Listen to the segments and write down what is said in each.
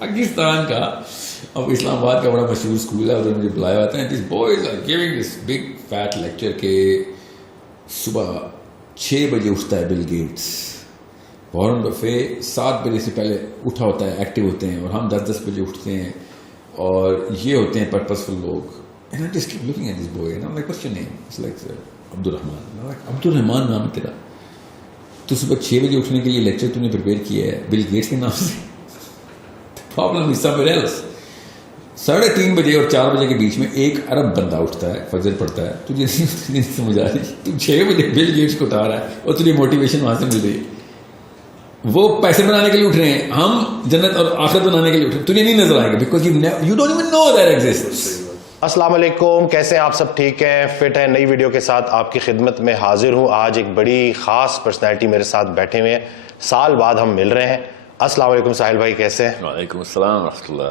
پاکستان کا. اب اسلام آباد کا بڑا مشہور اسکول ہے, ادھر مجھے بلایا ہوتا ہے. This boys are giving this big fat lecture کہ صبح 6 بجے اٹھتا ہے بل گیٹس, وارن بفے 7 بجے سے پہلے اٹھا ہوتا ہے, ایکٹیو ہوتے ہیں, اور ہم 10 بجے اٹھتے ہیں, اور یہ ہوتے ہیں پرپسفل لوگ. And I just keep looking at this boy and I'm like, what's your name? It's like Abdurrahman. I'm like, Abdurrahman نام تیرا, تو صبح 6 بجے اٹھنے کے لیے لیکچر تو نے پریپیئر کیا ہے بل گیٹس کے نام سے. Problem is somewhere else. 3:30 بجے اور 4 بجے کے بیچ میں 1 ارب بندہ اٹھتا ہے, فجر پڑتا ہے, تجھے نہیں سمجھ آ رہی, تو 6 بجے بل گیٹس کو اٹھا رہا ہے اور تجھے موٹیویشن وہاں سے مل رہی ہے. وہ پیسے بنانے کے لیے اٹھ رہے ہیں, ہم جنت اور آخرت بنانے کے لیے اٹھ رہے ہیں. تجھے نہیں نظر آئے گا because you don't even know that exists. السلام علیکم, کیسے ہیں آپ سب؟ ٹھیک ہیں, فٹ ہیں؟ نئی ویڈیو کے ساتھ آپ کی خدمت میں حاضر ہوں. آج ایک بڑی خاص پرسنالٹی میرے ساتھ بیٹھے ہوئے ہیں, سال بعد ہم مل رہے ہیں. السلام علیکم ساحل بھائی, کیسے ہیں؟ وعلیکم السلام ورحمۃ اللہ.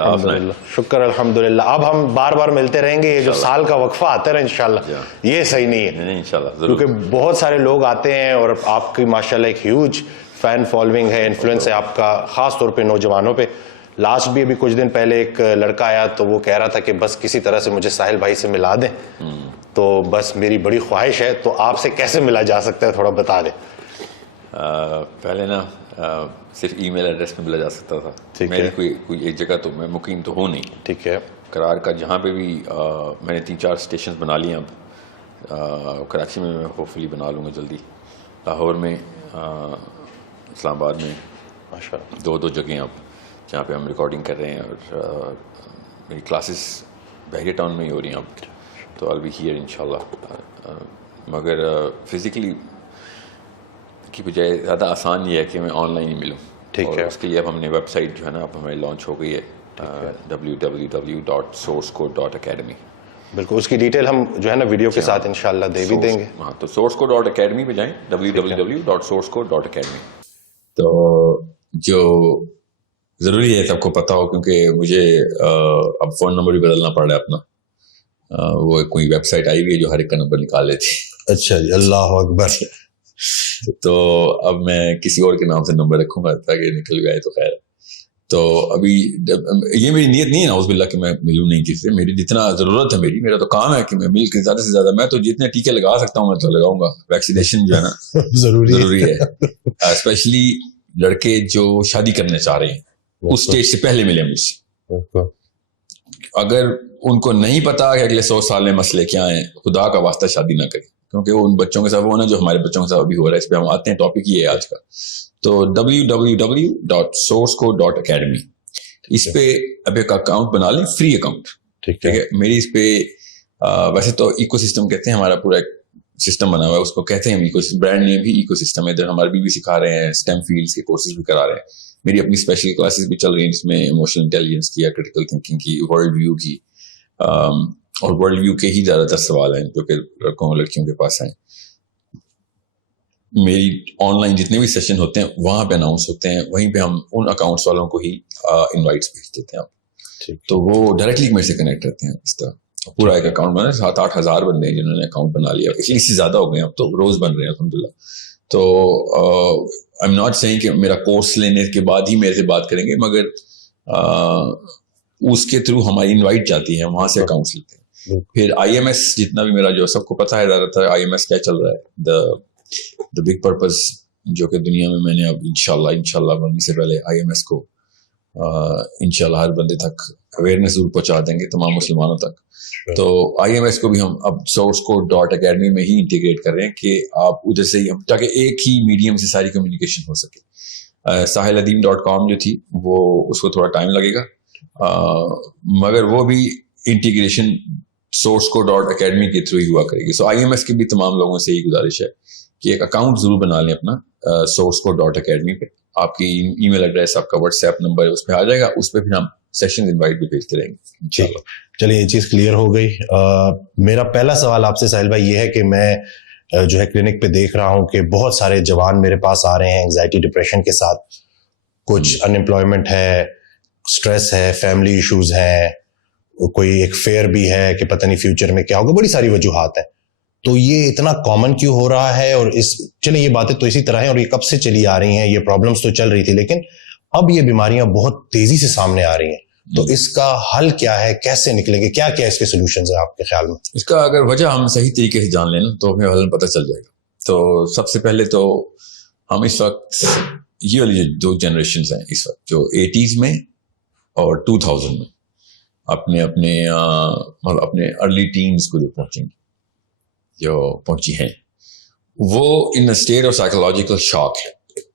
الحمدللہ, شکر الحمدللہ. اب ہم بار بار ملتے رہیں گے, یہ جو سال کا وقفہ آتا ہے نا انشاءاللہ, یہ صحیح نہیں ہے انشاءاللہ, کیونکہ بہت سارے لوگ آتے ہیں اور آپ کی ماشاءاللہ ایک ہیوج فین فالوئنگ ہے, انفلوئنس ہے آپ کا, خاص طور پہ نوجوانوں پہ. لاسٹ بھی ابھی کچھ دن پہلے ایک لڑکا آیا تو وہ کہہ رہا تھا کہ بس کسی طرح سے مجھے ساحل بھائی سے ملا دیں, تو بس میری بڑی خواہش ہے, تو آپ سے کیسے ملا جا سکتا ہے تھوڑا بتا دیں. پہلے نا صرف ای میل ایڈریس میں ملا جا سکتا تھا. میری کوئی ایک جگہ تو میں مقیم تو ہوں نہیں, ٹھیک ہے, قرار کا جہاں پہ بھی میں نے 3-4 اسٹیشن بنا لیے. اب کراچی میں ہوپ فلی بنا لوں گا جلدی, لاہور میں, اسلام آباد میں, ماشاء اللہ 2 جگہیں اب جہاں پہ ہم ریکارڈنگ کر رہے ہیں, اور میری کلاسز بحریہ ٹاؤن میں ہی ہو رہی ہیں اب, تو آل بی ہیئر انشاءاللہ. مگر فزیکلی کی بجائے زیادہ آسان یہ ہے کہ میں آن لائن ہی ملوں. ٹھیک ہے, اس کے لیے اب ہم نے ویب سائٹ جو ہے نا اب ہماری لانچ ہو گئی ہے, www.sourcecode.academy. بالکل, اس کی ڈیٹیل ہم جو ہے نا ویڈیو کے ساتھ انشاءاللہ دے بھی دیں گے. ہاں, تو sourcecode.academy پہ جائیں, www.sourcecode.academy. تو جو ضروری ہے سب کو پتا ہو, کیونکہ مجھے اب فون نمبر بھی بدلنا پڑ رہا ہے اپنا. وہ کوئی ویب سائٹ آئی ہوئی ہے جو ہر ایک کا نمبر نکال لیتی. اچھا جی, اللہ اکبر. تو اب میں کسی اور کے نام سے نمبر رکھوں گا تاکہ نکل گیا ہے تو خیر. تو ابھی یہ میری نیت نہیں ہے نعوذ باللہ کہ میں ملوں نہیں کسی سے. میری جتنا ضرورت ہے, میرا تو کام ہے کہ میں مل کے زیادہ سے زیادہ, میں تو جتنے ٹیکے لگا سکتا ہوں میں تو لگاؤں گا. ویکسینیشن جو ہے نا ضروری ہے, اسپیشلی لڑکے جو شادی کرنا چاہ رہے ہیں اس اسٹیج سے پہلے ملے مجھ سے. اگر ان کو نہیں پتا کہ اگلے 100 سال میں مسئلے کیا ہیں, خدا کا واسطہ شادی نہ کریں, کیونکہ ان بچوں کے ساتھ وہ نا جو ہمارے بچوں کے ساتھ ابھی ہو رہا ہے. اس پہ ہم آتے ہیں, ٹاپک یہ ہے آج کا. تو www.sourcecode.academy, اس پہ اب ایک اکاؤنٹ بنا لیں, فری اکاؤنٹ. ٹھیک ہے, میری اس پہ ویسے تو ایکو سسٹم کہتے ہیں, ہمارا پورا ایک سسٹم بنا ہوا ہے, اس کو کہتے ہیں ایکو سسٹم. برانڈ نیم بھی ایکو سسٹم ہے. ادھر ہمارے بھی سکھا رہے ہیں, اسٹیم فیلڈس کے کورسز بھی کرا رہے ہیں. میری اپنی اسپیشل کلاسز بھی چل رہی ہیں جس میں ایموشنل انٹیلیجنس کی, کریٹیکل تھنکنگ کی, ورلڈ ویو کی, اور ورلڈ ویو کے ہی زیادہ تر سوال ہیں جو کہ لڑکوں اور لڑکیوں کے پاس ہیں. میری آن لائن جتنے بھی سیشن ہوتے ہیں وہاں پہ اناؤنس ہوتے ہیں, وہیں پہ ہم ان اکاؤنٹس والوں کو ہی انوائٹس بھیج دیتے ہیں. تو وہ ڈائریکٹلی میرے سے کنیکٹ رہتے ہیں. اس طرح پورا ایک اکاؤنٹ بنا, 7-8 ہزار بندے ہیں جنہوں نے اکاؤنٹ بنا لیا. اس سے زیادہ ہو گئے ہیں اب تو, روز بن رہے ہیں الحمدللہ. تو آئی ایم ناٹ سیئنگ کہ میرا کورس لینے کے بعد ہی میرے سے بات کریں گے, مگر اس کے تھرو ہماری انوائٹ جاتی ہے, وہاں سے اکاؤنٹس لیتے ہیں. پھر آئی ایم ایس جتنا بھی میرا جو سب کو پتا ہے زیادہ تر آئی ایم ایس کیا چل رہا ہے, دا بگ پرپز, جو کہ دنیا میں میں نے اب انشاءاللہ بننے سے پہلے آئی ایم ایس کو انشاءاللہ ہر بندے تک اویئرنیس ضرور پہنچا دیں گے, تمام مسلمانوں تک. تو آئی ایم ایس کو بھی ہم اب sourcecode.academy میں ہی انٹیگریٹ کر رہے ہیں کہ آپ ادھر سے ہی, تاکہ ایک ہی میڈیم سے ساری کمیونیکیشن ہو سکے. sahiladeen.com جو تھی وہ, اس کو تھوڑا ٹائم لگے گا, مگر وہ بھی انٹیگریشن sourcecode.academy کے تھرو ہی ہوا کرے گی. سو آئی ایم ایس کی بھی تمام لوگوں سے یہی گزارش ہے کہ ایک اکاؤنٹ ضرور بنا لیں اپنا sourcecode.academy پہ. آپ کی ای میل ایڈریس, آپ کا واٹس ایپ نمبر اس پہ آ جائے گا, اس پہ پھر ہم سیشن انوائٹ بھی بھیجتے رہیں گے. چلیے یہ چیز کلیئر ہو گئی. میرا پہلا سوال آپ سے ساحل بھائی یہ ہے کہ میں جو ہے کلینک پہ دیکھ رہا ہوں کہ بہت سارے جوان میرے پاس آ رہے ہیں انگزائٹی ڈپریشن کے ساتھ. کچھ ان امپلائمنٹ ہے, اسٹریس ہے, فیملی ایشوز ہیں, کوئی ایک فیئر بھی ہے کہ پتہ نہیں فیوچر میں کیا ہوگا, بڑی ساری وجوہات ہیں. تو یہ اتنا کامن کیوں ہو رہا ہے؟ اور چلیں یہ باتیں تو اسی طرح ہیں اور یہ کب سے چلی آ رہی ہیں, یہ پرابلمس تو چل رہی تھی, لیکن اب یہ بیماریاں بہت تیزی سے سامنے آ رہی ہیں, تو اس کا حل کیا ہے, کیسے نکلیں گے, کیا کیا اس کے سولوشنز ہیں آپ کے خیال میں؟ اس کا اگر وجہ ہم صحیح طریقے سے جان لیں نا تو ہمیں حل پتہ چل جائے گا. تو سب سے پہلے تو ہم اس وقت یہ والی جو 2 جنریشنز ہیں اس وقت جو 80s میں اور 2000 میں اپنے ارلی ٹینز کو جو پہنچیں گے, جو پہنچی ہیں, وہ ان اسٹیٹ آف سائیکولوجیکل شاک ہے.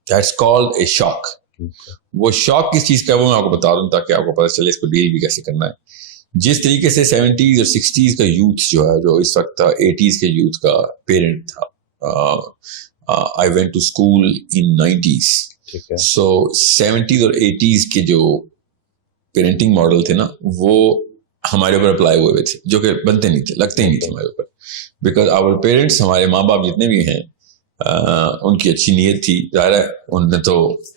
دیٹس کالڈ اے شاک. وہ شاک کس چیز کا ہے وہ میں آپ کو بتا دوں تاکہ آپ کو پتہ چلے اس کو ڈیل بھی کیسے کرنا ہے. جس طریقے سے 70s اور 60s کا یوتھ جو ہے, جو اس وقت 80s کے یوتھ کا پیرنٹ تھا, I went to school in 90s, so 70s اور 80s کے جو پیرنٹنگ ماڈل تھے نا وہ ہمارے اوپر اپلائی ہوئے تھے, جو کہ بنتے نہیں تھے, لگتے ہی نہیں تھے ہمارے اوپر. بیکاز آور پیرنٹس, ہمارے ماں باپ جتنے بھی ہیں, ان کی اچھی نیت تھی, ظاہر ہے ان نے تو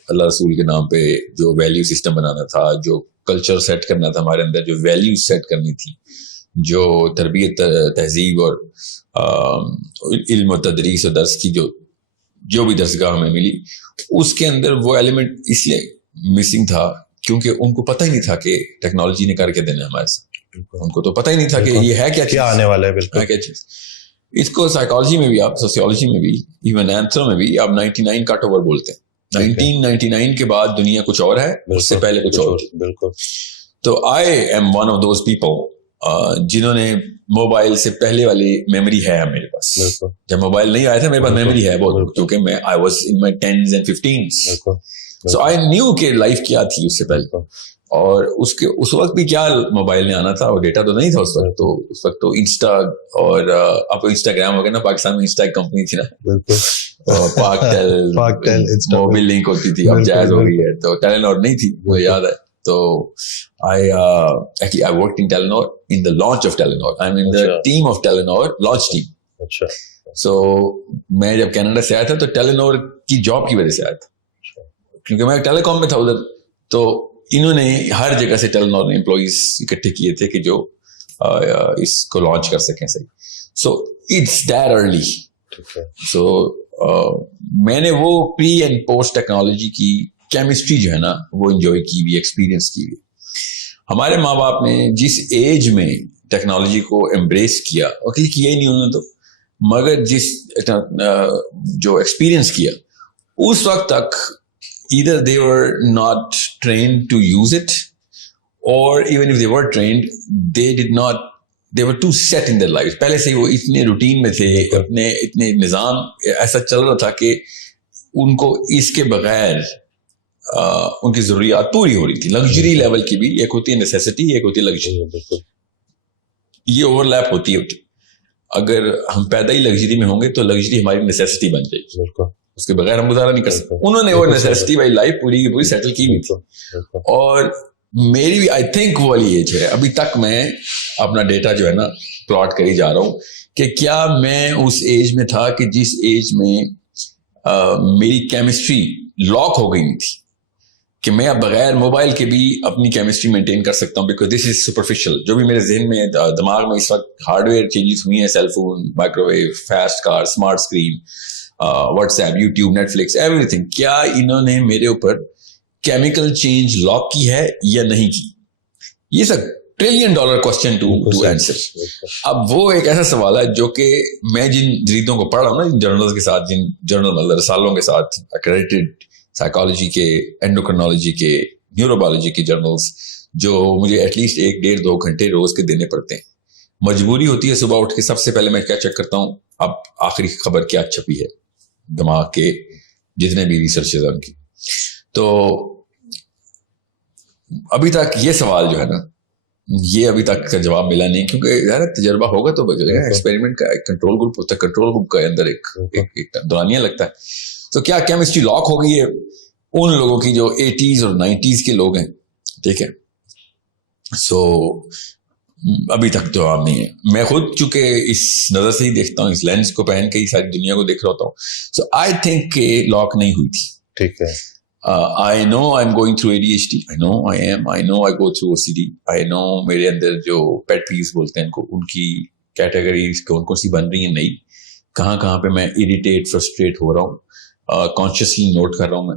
اللہ رسول کے نام پہ جو ویلیو سسٹم بنانا تھا, جو کلچر سیٹ کرنا تھا ہمارے اندر, جو ویلیو سیٹ کرنی تھی, جو تربیت تہذیب اور علم و تدریس و درس کی جو بھی درسگاہ ہمیں ملی, اس کے اندر وہ ایلیمنٹ اس لیے مسنگ تھا کیونکہ ان کو پتہ ہی نہیں تھا کہ ٹیکنالوجی نے کر کے دینا ہمارے ساتھ. ان کو تو پتہ ہی نہیں تھا کہ یہ ہے کیا آنے والا ہے. بالکل کیا چیز. اس کو سائیکالوجی میں بھی, آپ سوسیولوجی میں بھی, ایون اینتھرو میں بھی آپ 99 کٹ اوور بولتے ہیں. 1999 کے بعد دنیا کچھ اور ہے, اس سے پہلے کچھ اور. بالکل. تو I am one of those people جنہوں نے موبائل سے پہلے والی میموری ہے میرے پاس. جب موبائل نہیں آیا تھا میرے پاس میموری ہے بہت, کیونکہ میں I was in my 10s and 15s. So I knew کہ لائف کیا تھی اس سے پہلے, اور اس وقت بھی کیا موبائل نے آنا تھا, اور ڈیٹا تو نہیں تھا اس وقت. تو اس وقت تو انسٹا, اور آپ انسٹاگرام ہو گیا نا, پاکستان میں انسٹا ایک کمپنی تھی نا, پاک ٹیل موبائل لنک ہوتی تھی, اب جائز ہو گئی ہے. تو ٹیلینور نہیں تھی, مجھے یاد ہے. تو I worked in Telenor in the launch of Telenor. I'm in the team of Telenor, launch team. So میں جب کینیڈا سے آیا تھا تو ٹیلینور کی جاب کی وجہ سے آیا تھا, کیونکہ میں ٹیلی کام میں تھا ادھر. تو انہوں نے ہر جگہ سے ٹیلینور نے امپلائیز اکٹھے کیے تھے کہ جو اس کو لانچ کر سکیں صحیح. So it's that early. So میں نے وہ پری اینڈ پوسٹ ٹیکنالوجی کی کیمسٹری جو ہے نا وہ انجوائے کی بھی, ایکسپیرینس کی بھی. ہمارے ماں باپ نے جس ایج میں ٹیکنالوجی کو ایمبریس کیا, اور کیا ہی نہیں انہوں نے تو, مگر جس جو ایکسپیرینس کیا اس وقت تک either they were not trained to use it, or even if they were trained, they were too set in their lives. پہلے سے وہ اتنے روٹین میں تھے, اپنے اتنے نظام ایسا چل رہا تھا کہ ان کو اس کے بغیر ان کی ضروریات پوری ہو رہی تھی. لگژری لیول کی بھی, ایک ہوتی ہے نیسیسٹی, ایک ہوتی ہے لگژری. یہ اوور لیپ ہوتی ہے. اگر ہم پیدا ہی لگژری میں ہوں گے تو لگژری ہماری نیسیسٹی بن جائے گی, اس کے بغیر ہم گزارا نہیں کر سکتے. انہوں نے وہ نیسیسٹی والی لائف پوری کی پوری سیٹل کی ہوئی تھی. اور میری بھی آئی تھنک وہ والی ایج ہے, ابھی تک میں اپنا ڈیٹا جو ہے نا پلاٹ کری جا رہا ہوں کہ کیا میں اس ایج میں تھا کہ جس ایج میں میری کیمسٹری لاک ہو گئی تھی کہ میں اب بغیر موبائل کے بھی اپنی کیمسٹری مینٹین کر سکتا ہوں, بیکاز دس از سپرفیشل. جو بھی میرے ذہن میں دماغ میں اس وقت ہارڈ ویئر چینجز ہوئی ہیں, cell phone, microwave, fast car, smart screen, WhatsApp, YouTube, Netflix, everything, کیا انہوں نے میرے اوپر کیمیکل چینج لاک کی ہے یا نہیں کی؟ یہ سب $1 ٹریلین کوسچن ٹو آنسر. اب وہ ایک ایسا سوال ہے جو کہ میں جن جریدوں کو پڑھ رہا ہوں نا, جن جرنلز کے ساتھ, جن جرنل رسالوں کے ساتھ اکریڈیٹڈ سائیکالوجی کے, اینڈوکرنالوجی کے, نیوروبیولوجی کے جرنلز, جو مجھے ایٹ لیسٹ 1-1.5-2 گھنٹے روز کے دینے پڑتے ہیں. مجبوری ہوتی ہے صبح اٹھ کے سب سے پہلے میں کیا چیک کرتا ہوں, اب آخری خبر کیا چھپی ہے دماغ کے جتنے بھی ریسرچز ہیں ان کی. تو ابھی تک یہ سوال جو ہے نا, یہ ابھی تک کا جواب ملا نہیں, کیونکہ یار تجربہ ہوگا تو بچے گا. ایکسپیریمنٹ کا ایک کنٹرول گروپ ہوتا ہے, کنٹرول گروپ کے اندر ایک دورانیہ لگتا ہے. تو کیا کیمسٹری لاک ہو گئی ہے ان لوگوں کی جو 80s اور 90s کے لوگ ہیں, ٹھیک ہے. سو ابھی تک تو عام نہیں ہے. میں خود چونکہ اس نظر سے ہی دیکھتا ہوں, اس لینس کو پہن کے ہی ساری دنیا کو دیکھ رہا ہوتا ہوں. سو آئی تھنک کہ لاک نہیں ہوئی تھی. ٹھیک ہے. I know I'm going through ADHD. I know I am. I know I go through OCD. I know میرے اندر جو pet peeves بولتے ہیں ان کی کیٹیگریز کون کون سی بن رہی ہیں, نہیں کہاں پہ میں اریٹیٹ فرسٹریٹ ہو رہا ہوں, کانشیسلی نوٹ کر رہا ہوں میں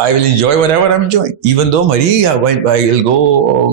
I will enjoy whatever I'm enjoying. Even though Mari, I will go,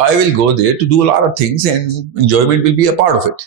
I will go there to do a lot of things and enjoyment will be a part of it.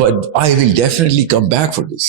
But I will definitely come back for this.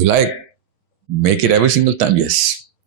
Will I make it every single time? Yes.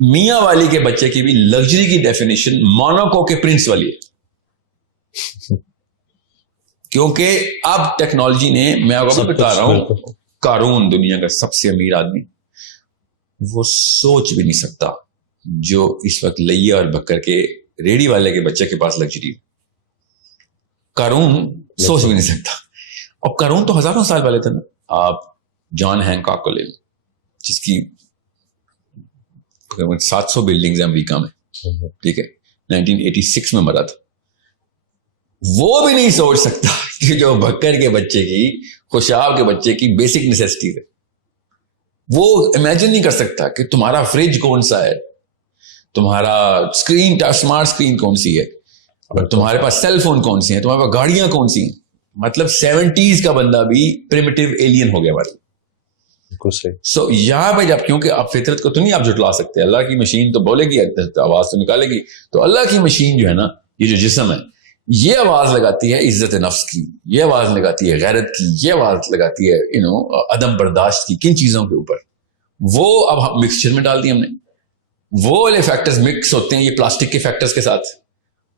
میاں والی کے بچے کی بھی luxury کی definition Monaco کے prince والی ہے. کیونکہ اب ٹیکنالوجی نے, میں آپ کو بتا رہا ہوں, قارون دنیا کا سب سے امیر آدمی, وہ سوچ بھی نہیں سکتا جو اس وقت لیا اور بکر کے ریڑھی والے کے بچے کے پاس لگژری. قارون سوچ بھی نہیں سکتا. اب قارون تو ہزاروں سال پہلے تھے نا. آپ جان ہینکاک کو لے لیں, جس کی 700 بلڈنگز ہیں امریکہ میں, ٹھیک ہے, 1986 میں مرا تھا. وہ بھی نہیں سوچ سکتا کہ جو بکر کے بچے کی, خوشاب کے بچے کی بیسک نیسیسٹی ہے, وہ امیجن نہیں کر سکتا کہ تمہارا فریج کون سا ہے, تمہارا اسکرین اسمارٹ اسکرین کون سی ہے, تمہارے پاس سیل فون کون سی ہیں, تمہارے پاس گاڑیاں کون سی ہیں. مطلب 70s کا بندہ بھی پریمیٹیو ایلین ہو گیا ہمارے. سو یہاں پہ جب, کیونکہ آپ فطرت کو تو نہیں آپ جھٹلا سکتے, اللہ کی مشین تو بولے گی, آواز تو نکالے گی. تو اللہ کی مشین جو ہے نا, یہ جو جسم ہے, یہ آواز لگاتی ہے عزت نفس کی, یہ آواز لگاتی ہے غیرت کی, یہ آواز لگاتی ہے عدم برداشت کی. کن چیزوں کے اوپر؟ وہ اب مکسچر میں ڈال دی ہم نے. وہ والے فیکٹرز مکس ہوتے ہیں یہ پلاسٹک کے فیکٹرز کے ساتھ.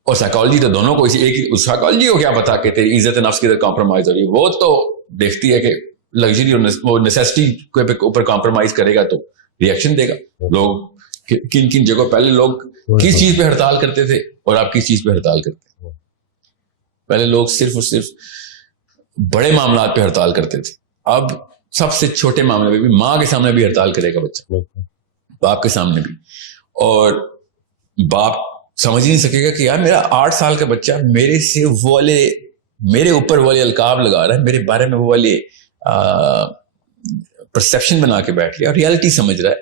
اور سائیکالوجی تو دونوں کو ایک ہی, سائیکالوجی کو کیا پتا کہ تیری عزت نفس کی طرف کمپرومائز ہو رہی ہے. وہ تو دیکھتی ہے کہ لگژری اور نیسیسٹی کے اوپر کمپرومائز کرے گا تو ریئیکشن دے گا. لوگ کن کن جگہوں, پہلے لوگ کس چیز پہ ہڑتال کرتے تھے اور آپ کس چیز پہ ہڑتال کرتے ہیں؟ پہلے لوگ صرف اور صرف بڑے معاملات پہ ہڑتال کرتے تھے. اب سب سے چھوٹے معاملے پہ بھی, ماں کے سامنے بھی ہڑتال کرے گا بچہ, باپ کے سامنے بھی. اور باپ سمجھ نہیں سکے گا کہ یار میرا 8 سال کا بچہ میرے سے وہ والے, میرے اوپر والے القاب لگا رہا ہے, میرے بارے میں وہ والے پرسیپشن بنا کے بیٹھ لیا, ریالٹی سمجھ رہا ہے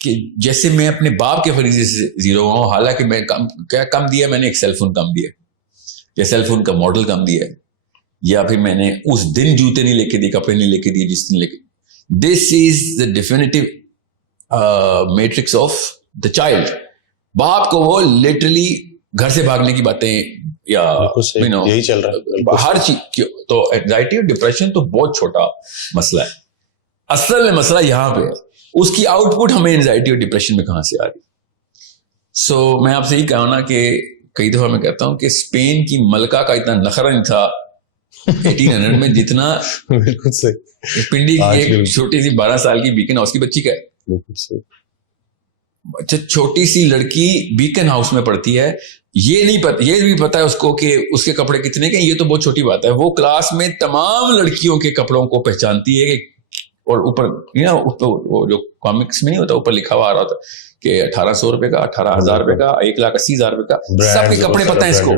کہ جیسے میں اپنے باپ کے فریضے سے زیرو ہوا ہوں, حالانکہ میں کیا کم دیا, میں نے ایک سیل فون کم دیا, یا سیل فون کا ماڈل کم دیا, یا پھر میں نے اس دن جوتے نہیں لے کے دیے, کپڑے نہیں لے کے دیے جس دن لے کے. This is the definitive matrix of the child. باپ کو وہ لٹرلی گھر سے بھاگنے کی باتیں, یا یہی چل رہا ہے ہر چیز. تو اینگزائٹی اور ڈپریشن تو بہت چھوٹا مسئلہ ہے, اصل میں مسئلہ یہاں پہ ہے. اس کی آؤٹ پٹ ہمیں اینگزائٹی اور ڈپریشن میں کہاں سے آ رہی. سو میں آپ سے یہی کہا نا کہ کئی دفعہ میں کہتا ہوں کہ اسپین کی ملکہ کا اتنا نخرہ نہیں تھا 1800 میں جتنا بالکل صحیح پنڈی کی ایک چھوٹی سی 12 سال کی بیکن ہاؤس کی بچی کا ہے. بالکل صحیح. اچھا, چھوٹی سی لڑکی بیکن ہاؤس میں پڑھتی ہے, یہ نہیں پتا, یہ بھی پتا ہے اس کو کہ اس کے کپڑے کتنے کے, یہ تو بہت چھوٹی بات ہے. وہ کلاس میں تمام لڑکیوں کے کپڑوں کو پہچانتی ہے کہ, اور اوپر وہ جو کامکس میں نہیں ہوتا, اوپر لکھا ہوا آ رہا ہوتا کہ 1800 روپے کا, 18,000 روپے کا, 1,80,000 روپے کا, سب کے کپڑے پتہ ہیں اس کو.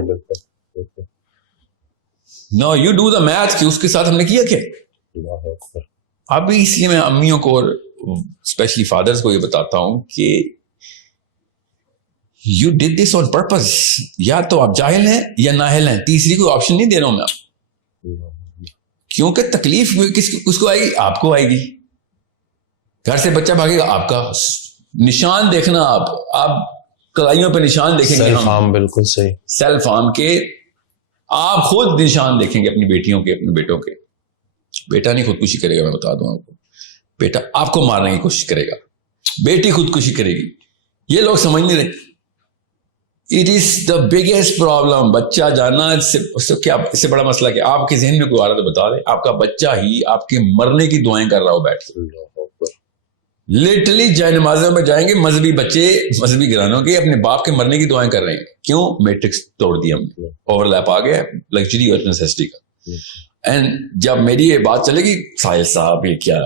نو یو ڈو دا میتھ کہ اس کے ساتھ ہم نے کیا کیا. ابھی اس لیے میں امیوں کو اور اسپیشلی فادرز کو یہ بتاتا ہوں کہ you did this on purpose. یا تو آپ جاہل ہیں یا نااہل ہیں, تیسری کوئی آپشن نہیں دے رہا ہوں میں آپ. کیونکہ تکلیف کس کو آئے گی؟ آپ کو آئے گی. گھر سے بچہ بھاگے گا, آپ کا نشان دیکھنا, آپ کلائیوں پہ نشان دیکھیں گے. سیلف ہارم, بالکل صحیح, سیلف ہارم کے آپ خود نشان دیکھیں گے اپنی بیٹیوں کے, اپنے بیٹوں کے. بیٹا نہیں خودکشی کرے گا, میں بتا دوں آپ کو. بیٹا آپ کو مارنے کی کوشش کرے گا, بیٹی خودکشی کرے گی. یہ لوگ سمجھ نہیں رہے. It is the biggest problem. بچہ جانا کیا اس سے بڑا مسئلہ کیا؟ آپ کے ذہن میں کوئی آ رہا تو بتا دیں. آپ کا بچہ ہی آپ کے مرنے کی دعائیں کر رہا ہو بیٹھ کے. لٹرلی جائے نمازوں میں جائیں گے مذہبی بچے, مذہبی گھرانوں کے, اپنے باپ کے مرنے کی دعائیں کر رہے ہیں. کیوں؟ میٹرکس توڑ دی ہم نے, اوور لیپ آ گیا لگژری اور نیسیسٹی کا. اینڈ جب میری یہ بات چلے گی, ساحل صاحب یہ کیا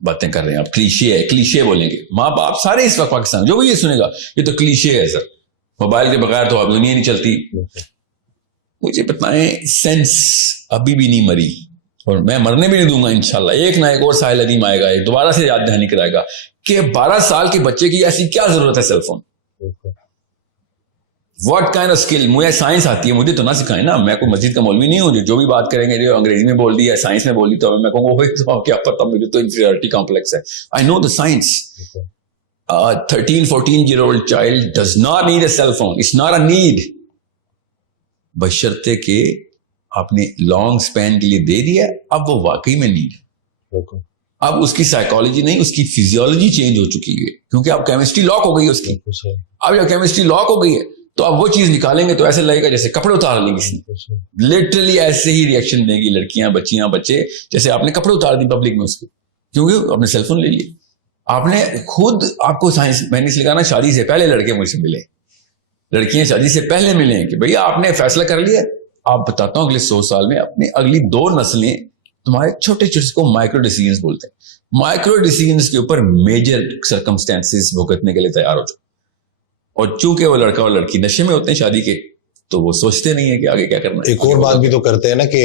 باتیں کر رہے ہیں آپ, کلیشے ہے, کلیشے بولیں گے ماں باپ سارے اس وقت پاکستان, جو بھی یہ سنے گا یہ تو کلیشے ہے سر, موبائل کے بغیر تو اب دنیا نہیں چلتی. مجھے بتائیں, سینس ابھی بھی نہیں مری, اور میں مرنے بھی نہیں دوں گا انشاءاللہ. ایک نہ ایک اور ساحل ندیم آئے گا, ایک دوبارہ سے یاد دہانی کرائے گا کہ 12 سال کے بچے کی ایسی کیا ضرورت ہے cell phone. What kind of skill. مجھے سائنس آتی ہے, مجھے تو نہ سکھائیں نا. میں کوئی مسجد کا مولوی نہیں ہوں جو بھی بات کریں گے, جو انگریزی میں بول دی ہے, سائنس میں بول دی, تو میں کہوں گا کیا پتا, مجھے تو انفیریورٹی کمپلیکس ہے. آئی نو دا science. 13-14-year-old child does not need a cell phone. It's not a need. بشرطے کہ آپ نے لانگ سپین کے لیے دے دیا, اب وہ واقعی میں نیڈ ہے. اب اس کی سائیکالوجی نہیں, اس کی فزیولوجی چینج ہو چکی ہے, کیونکہ اب کیمسٹری لاک ہو گئی ہے اس کی. اب جب کیمسٹری لاک ہو گئی ہے تو اب وہ چیز نکالیں گے تو ایسے لگے گا جیسے کپڑے اتار لیں کسی نے. لٹرلی ایسے ہی ریئیکشن دیں گی لڑکیاں, بچیاں, بچے, جیسے آپ نے کپڑے اتار دی پبلک میں اس کے, کیونکہ آپ نے سیل فون لے لیے. آپ نے خود, آپ کو سائنس میں نے لکھا نا, شادی سے پہلے لڑکے مجھ سے ملے, لڑکیاں شادی سے پہلے ملیں کہ بھئی آپ نے فیصلہ کر لیا. آپ بتاتا ہوں اگلے 100 سال میں اپنی اگلی 2 نسلیں تمہارے چھوٹے چھوٹے کو مائکرو ڈیسیژنز بولتے ہیں, مائکرو ڈیسیژنز کے اوپر میجر سرکمسٹانسز بھگتنے کے لیے تیار ہو چکے. اور چونکہ وہ لڑکا اور لڑکی نشے میں ہوتے ہیں شادی کے, تو وہ سوچتے نہیں ہیں کہ آگے کیا کرنا ہے. ایک اور بات بھی تو کرتے ہیں نا کہ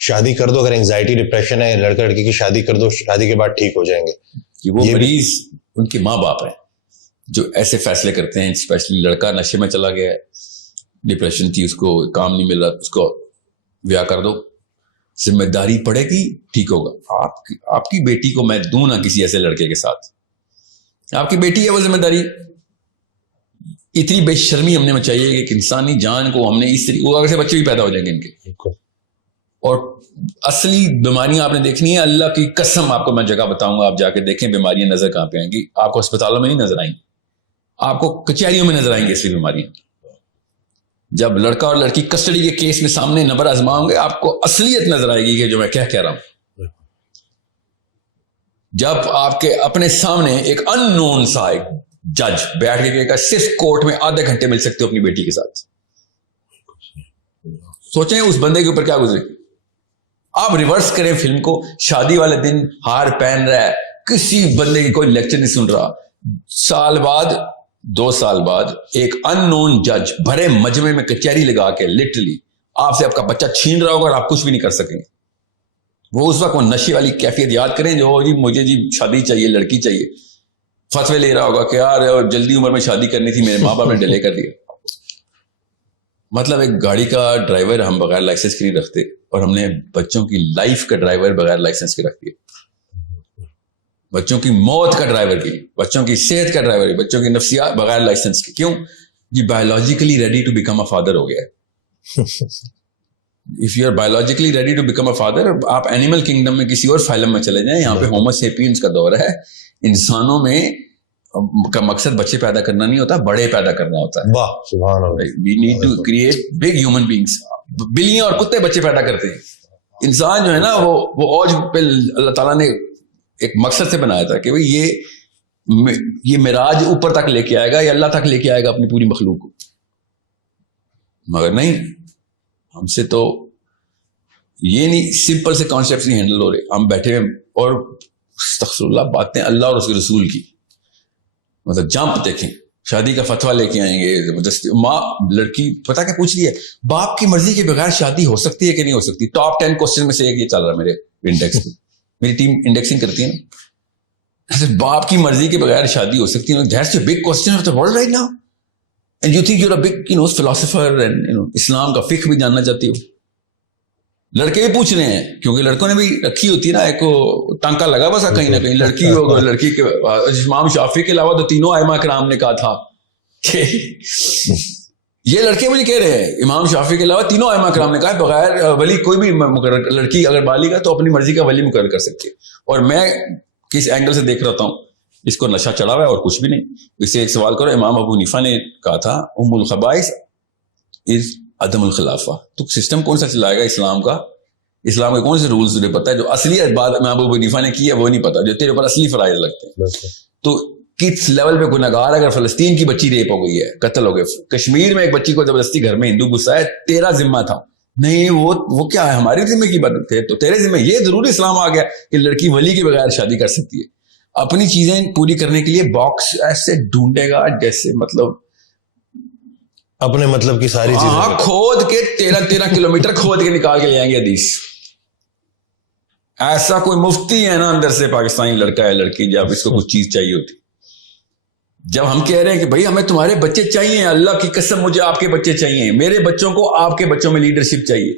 شادی کر دو, اگر اینگزائٹی ڈپریشن ہے, لڑکا لڑکی کی شادی کر دو, شادی کے بعد ٹھیک ہو جائیں گے. کہ وہ مریض ان کے ماں باپ ہیں جو ایسے فیصلے کرتے ہیں. اسپیشلی لڑکا نشے میں چلا گیا ہے, ڈپریشن تھی, اس کو کام نہیں مل رہا, اس کو بیاہ کر دو, ذمہ داری پڑے گی, ٹھیک ہوگا. آپ کی بیٹی کو میں دوں نہ کسی ایسے لڑکے کے ساتھ, آپ کی بیٹی ہے وہ ذمہ داری. اتنی بے شرمی ہم نے چاہیے کہ ایک انسانی جان کو ہم نے اس طریقے سے, بچے بھی پیدا ہو جائیں گے ان کے. اور اصلی بیماریاں آپ نے دیکھنی ہے, اللہ کی قسم آپ کو میں جگہ بتاؤں گا, آپ جا کے دیکھیں بیماریاں نظر کہاں پہ آئیں گی. آپ کو اسپتالوں میں نہیں نظر آئیں گی, آپ کو کچہریوں میں نظر آئیں گی اصلی بیماریاں. جب لڑکا اور لڑکی کسٹڈی کے کیس میں سامنے نبر آزماؤں گے, آپ کو اصلیت نظر آئے گی کہ جو میں کہہ رہا ہوں. جب آپ کے اپنے سامنے ایک ان نون سا ایک جج بیٹھ کے کہے گا صرف کورٹ میں آدھے گھنٹے مل سکتے ہو اپنی بیٹی کے ساتھ, سوچیں اس بندے کے اوپر کیا گزرے. آپ ریورس کریں فلم کو, شادی والے دن ہار پہن رہا ہے, کسی بندے کی کوئی لیکچر نہیں سن رہا. سال بعد 2 سال بعد ایک ان نون جج بھرے مجمع میں کچہری لگا کے لٹرلی آپ سے آپ کا بچہ چھین رہا ہوگا اور آپ کچھ بھی نہیں کر سکیں. وہ اس وقت وہ نشے والی کیفیت یاد کریں جو جی مجھے جی شادی چاہیے, لڑکی چاہیے, فتوے لے رہا ہوگا کہ یار جلدی عمر میں شادی کرنی تھی, میرے ماں باپ نے ڈیلے کر دیا. مطلب ایک گاڑی کا ڈرائیور ہم بغیر لائسنس کے نہیں رکھتے, اور ہم نے بچوں کی لائف کا ڈرائیور بغیر لائسنس کے رکھ دیا. بچوں کی موت کا ڈرائیور کی, بچوں کی صحت کا ڈرائیور, بچوں کی نفسیات بغیر لائسنس کے. کیوں؟ جی biologically ready to become a father ہو گیا ہے. If you are biologically ready to become a father, آپ اینیمل کنگڈم میں کسی اور فائلم میں چلے جائیں, یہاں پہ ہومو سیپینز کا دور ہے. انسانوں میں کا مقصد بچے پیدا کرنا نہیں ہوتا, بڑے پیدا کرنا ہوتا ہے. واہ سبحان اللہ. We need to create big human beings. بلیاں اور کتے بچے پیدا کرتے ہیں. انسان جو ہے نا وہ اوج پہ اللہ تعالیٰ نے ایک مقصد سے بنایا تھا کہ بھئی یہ معراج اوپر تک لے کے آئے گا, یا اللہ تک لے کے آئے گا اپنی پوری مخلوق کو. مگر نہیں, ہم سے تو یہ نہیں, سمپل سے کانسیپٹس نہیں ہینڈل ہو رہے. ہم بیٹھے ہوئے اور استغفر اللہ باتیں اللہ اور اس کے رسول کی, مطلب جمپ دیکھیں, شادی کا فتویٰ لے کے آئیں گے زبردستی. ماں لڑکی پتہ کیا پوچھ رہی ہے, باپ کی مرضی کے بغیر شادی ہو سکتی ہے کہ نہیں ہو سکتی. ٹاپ 10 کوسچن میں سے ایک یہ چل رہا ہے میرے انڈیکس میں, میری ٹیم انڈیکسنگ کرتی ہے نا. باپ کی مرضی کے بغیر شادی ہو سکتی ہے, that's a big question of the world right now, and you think you are a big philosopher and اسلام کا فقہ بھی جاننا چاہتی ہو. لڑکے بھی پوچھ رہے ہیں, کیونکہ لڑکوں نے بھی رکھی ہوتی ہے نا ایک ٹانکا لگا بسا کہیں نہ کہیں. لڑکی ہوگا, لڑکی کے امام شافعی کے علاوہ تو تینوں ائمہ کرام نے کہا تھا کہ یہ لڑکے مجھے کہہ رہے ہیں, امام شافعی کے علاوہ تینوں ائمہ کرام نے کہا بغیر ولی کوئی بھی مقرر, لڑکی اگر بالغ ہے تو اپنی مرضی کا ولی مقرر کر سکتی ہے. اور میں کس اینگل سے دیکھ رہا ہوں, اس کو نشہ چڑھا ہوا ہے اور کچھ بھی نہیں. اس سے ایک سوال کرو, امام ابو حنیفہ نے کہا تھا ام الخبائث از عدم الخلافہ. تو سسٹم کون سا چلائے گا اسلام کا؟ اسلام کے کون سے رولز تجھے پتہ ہے؟ جو اصلی بات امام ابو حنیفہ نے کی ہے وہ نہیں پتہ, جو تیرے اوپر اصلی فرائض لگتے ہیں. تو کس لیول پہ گناہگار, اگر فلسطین کی بچی ریپ ہو گئی ہے, قتل ہو گئے, کشمیر میں ایک بچی کو زبردستی گھر میں ہندو گھسا ہے, تیرا ذمہ تھا نہیں, وہ کیا ہے ہماری ذمہ کی بات ہے, تو تیرے ذمہ. یہ ضرور اسلام آ گیا کہ لڑکی ولی کے بغیر شادی کر سکتی ہے. اپنی چیزیں پوری کرنے کے لیے باکس ایسے ڈھونڈے گا جیسے مطلب اپنے مطلب کی ساری چیزیں کھود کے 13 کلومیٹر کھود کے نکال کے لے آئیں گے حدیث. ایسا کوئی مفتی ہے نا اندر سے پاکستانی لڑکا ہے لڑکی, جب اس کو کچھ چیز چاہیے ہوتی, جب ہم کہہ رہے ہیں کہ بھائی ہمیں تمہارے بچے چاہیے, اللہ کی قسم مجھے آپ کے بچے چاہیے, میرے بچوں کو آپ کے بچوں میں لیڈرشپ چاہیے.